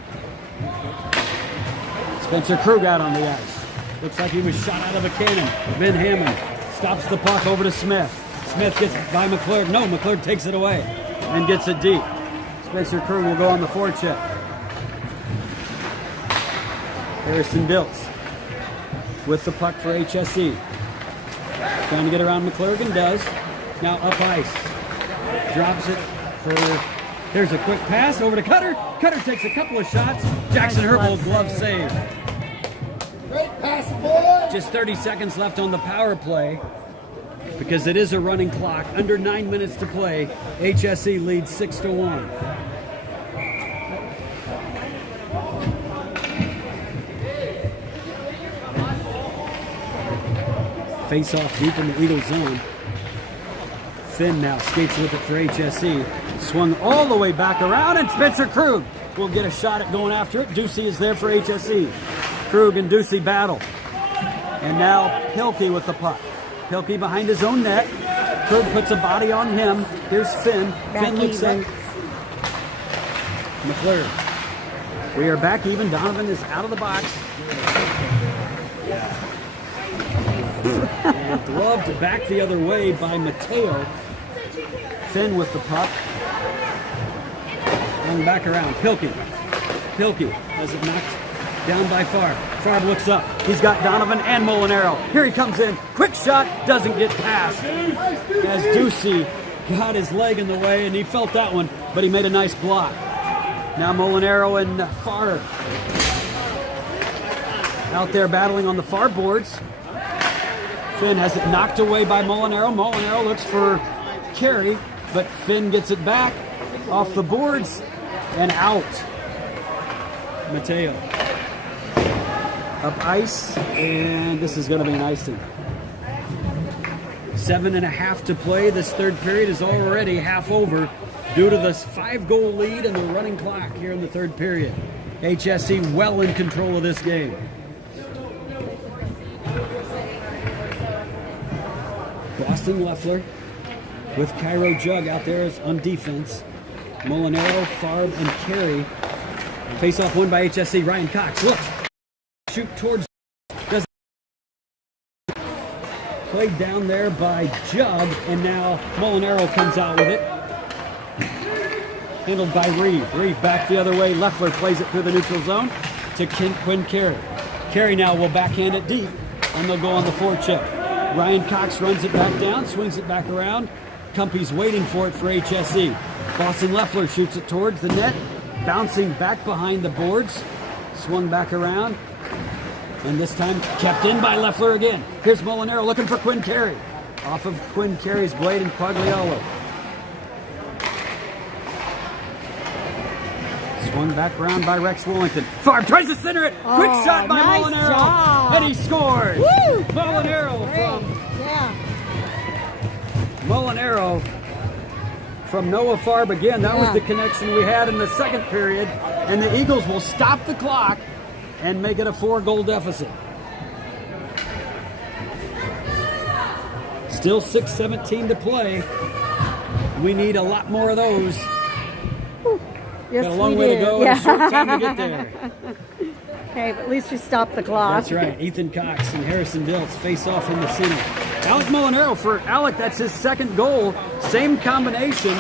Spencer Krug out on the ice. Looks like he was shot out of a cannon. Ben Hammond stops the puck over to Smith. Smith gets by McClure. No, McClure takes it away and gets it deep. Spencer Krug will go on the forecheck. Harrison Diltz with the puck for HSE. Trying to get around McClure and does. Now up ice. Drops it for... There's a quick pass over to Cutter. Cutter takes a couple of shots. Jackson Nice Herbold glove glove save. Great pass, boy. Just 30 seconds left on the power play because it is a running clock. Under 9 minutes to play. HSE leads 6-1. Face off deep in the Eagles zone. Finn now skates with it for HSE. Swung all the way back around, and Spencer Krug will get a shot at going after it. Ducey is there for HSE. Krug and Ducey battle. And now Pilkey with the puck. Pilkey behind his own net. Krug puts a body on him. Here's Finn. Finn looks up. McClure. We are back even. Donovan is out of the box. And gloved back the other way by Mateo. Finn with the puck. Swung back around. Pilkey. Pilkey has it knocked down by Farb. Farb looks up. He's got Donovan and Molinaro. Here he comes in. Quick shot. Doesn't get past. As Ducey got his leg in the way, and he felt that one, but he made a nice block. Now Molinaro and Farb out there battling on the far boards. Finn has it knocked away by Molinaro. Molinaro looks for carry, but Finn gets it back off the boards and out. Mateo up ice, and this is going to be an icing. 7.5 to play. This third period is already half over due to this 5-goal lead and the running clock here in the third period. HSE well in control of this game. Boston Leffler with Cairo Jug out there on defense. Molinaro, Farb, and Carey. Face off won by HSE. Ryan Cox looks. Shoot towards. Doesn't. Played down there by Jug, and now Molinaro comes out with it. Handled by Reeve. Reeve back the other way. Leffler plays it through the neutral zone to Quinn Carey. Carey now will backhand it deep, and they'll go on the forecheck. Ryan Cox runs it back down, swings it back around. Cumpy's waiting for it for HSE. Boston Leffler shoots it towards the net, bouncing back behind the boards. Swung back around, and this time kept in by Leffler again. Here's Molinaro looking for Quinn Carey. Off of Quinn Carey's blade and Quagliolo. Swung back around by Rex Wellington. Farb tries to center it. Quick shot by nice Molinaro. job. And he scores. Woo! Molinaro Molinaro from Noah Farb again. That was the connection we had in the second period. And the Eagles will stop the clock and make it a 4-goal deficit. Still 6:17 to play. We need a lot more of those. Yes, Got a long we way did. to go and a short time to get there. Okay, but at least we stopped the clock. That's right. Ethan Cox and Harrison Diltz face off in the center. Alec Molinaro for Alec. That's his second goal. Same combination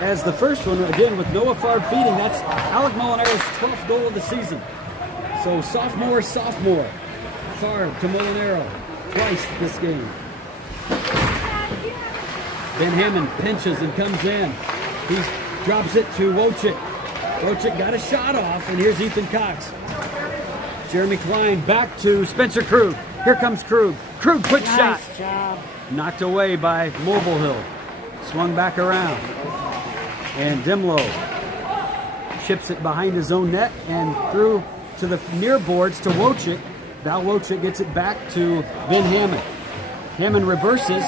as the first one. Again, with Noah Farb feeding. That's Alec Molinaro's 12th goal of the season. So sophomore. Farb to Molinaro. Twice this game. Ben Hammond pinches and comes in. He drops it to Wojcik. Wojcik got a shot off, and here's Ethan Cox. Jeremy Klein back to Spencer Krug. Here comes Krug. Krug, quick shot. Nice job. Knocked away by Mobile Hill. Swung back around. And Dimlow chips it behind his own net and through to the near boards to Wojcik. Val Wojcik gets it back to Ben Hammond. Hammond reverses,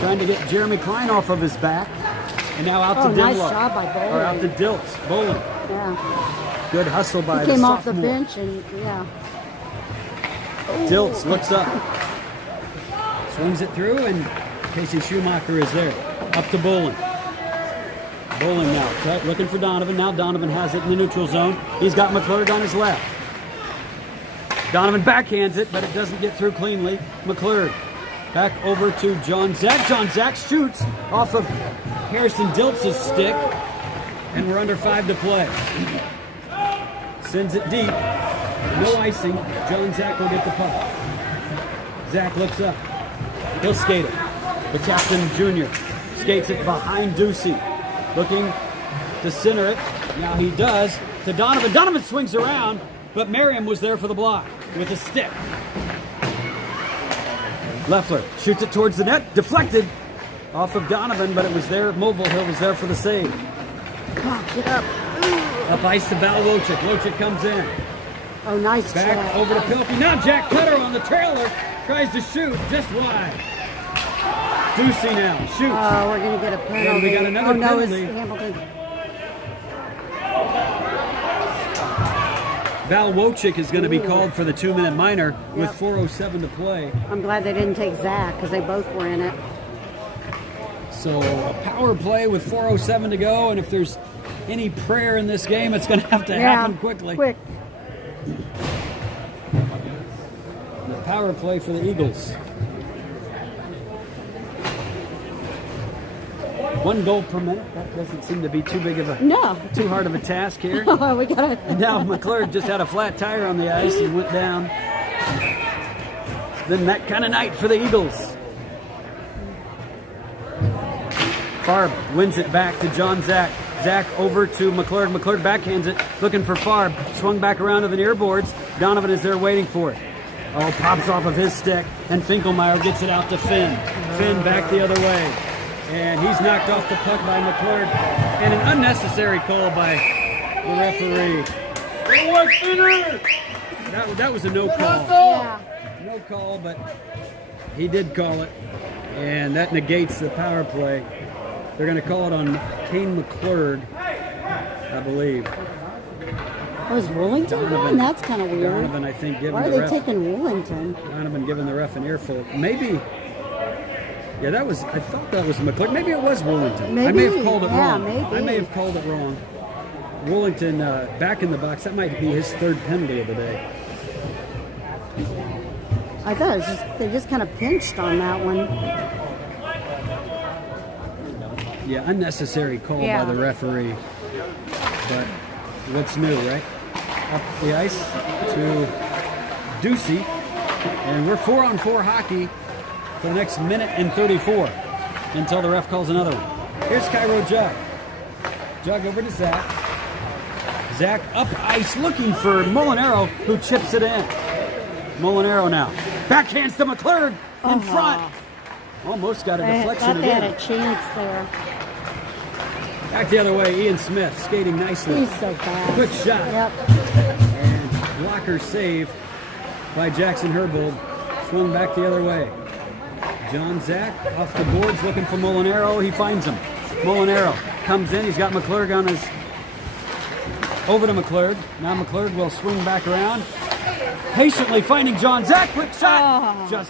trying to get Jeremy Klein off of his back. And now out to Dimlow. Nice job by Bowling. Or out to Diltz. Bowling. Yeah. Good hustle by He came the off the sophomore. bench and, Diltz looks up. Swings it through, and Casey Schumacher is there. Up to Bowling. Bowling now, looking for Donovan. Now Donovan has it in the neutral zone. He's got McClurg on his left. Donovan backhands it, but it doesn't get through cleanly. McClurg back over to John Zach. John Zach shoots off of Harrison Diltz's stick, and we're under 5 to play. Sends it deep. No icing. John Zach will get the puck. Zach looks up. He'll skate it. The captain, Junior, skates it behind Ducey. Looking to center it. Now he does to Donovan. Donovan swings around, but Merriam was there for the block with a stick. Leffler shoots it towards the net. Deflected off of Donovan, but it was there. Mobile Hill was there for the save. Get up. Up ice to Val Wojcik. Wojcik comes in. Oh, nice Back job. over to Pilkey. Now Jack Cutter on the trailer. Tries to shoot just wide. Ducey now shoots. Oh, we're going to get a penalty. And we got another no, penalty. It's Hamilton. Val Wojcik is going to be called for the 2-minute minor with 4:07 to play. I'm glad they didn't take Zach because they both were in it. So a power play with 4:07 to go, and if there's any prayer in this game, it's going to have to happen quickly. Quick. The power play for the Eagles. 1 goal per minute. That doesn't seem to be too hard of a task here. No, we got And now McClurg just had a flat tire on the ice and went down. It's been that kind of night for the Eagles. Farb wins it back to John Zach. Zach over to McClurg. McClurg backhands it, looking for Farb. Swung back around to the near boards. Donovan is there waiting for it. Oh, pops off of his stick, and Finkelmeyer gets it out to Finn. Finn back the other way. And he's knocked off the puck by McClurg. And an unnecessary call by the referee. That was a no call. Yeah. No call, but he did call it. And that negates the power play. They're going to call it on Kane McClurg, I believe. Was Woolington gone? That's kind of weird. Donovan, I think, giving Why are the they ref. taking Woolington? Donovan giving the ref an earful. Maybe. Yeah, that was. I thought that was McClure. Maybe it was Woolington. I may have Maybe, called it yeah, wrong. maybe. I may have called it wrong. Woolington back in the box. That might be his third penalty of the day. I thought it was just they just kind of pinched on that one. Yeah, unnecessary call Yeah. by the referee. But what's new, right? Up the ice to Ducey. And we're 4-on-4 hockey for the next minute and 34 until the ref calls another one. Here's Cairo Jug. Jug over to Zach. Zach up ice looking for Molinaro, who chips it in. Molinaro now. Backhands to McClure in front. Almost got a I deflection thought they had again. a chance there. Back the other way, Ian Smith skating nicely. He's so fast. Quick shot. Yep. And blocker save by Jackson Herbold. Swung back the other way. John Zach off the boards looking for Molinaro. He finds him. Molinaro comes in. He's got McClurg on his... Over to McClurg. Now McClurg will swing back around. Patiently finding John Zach. Quick shot. Just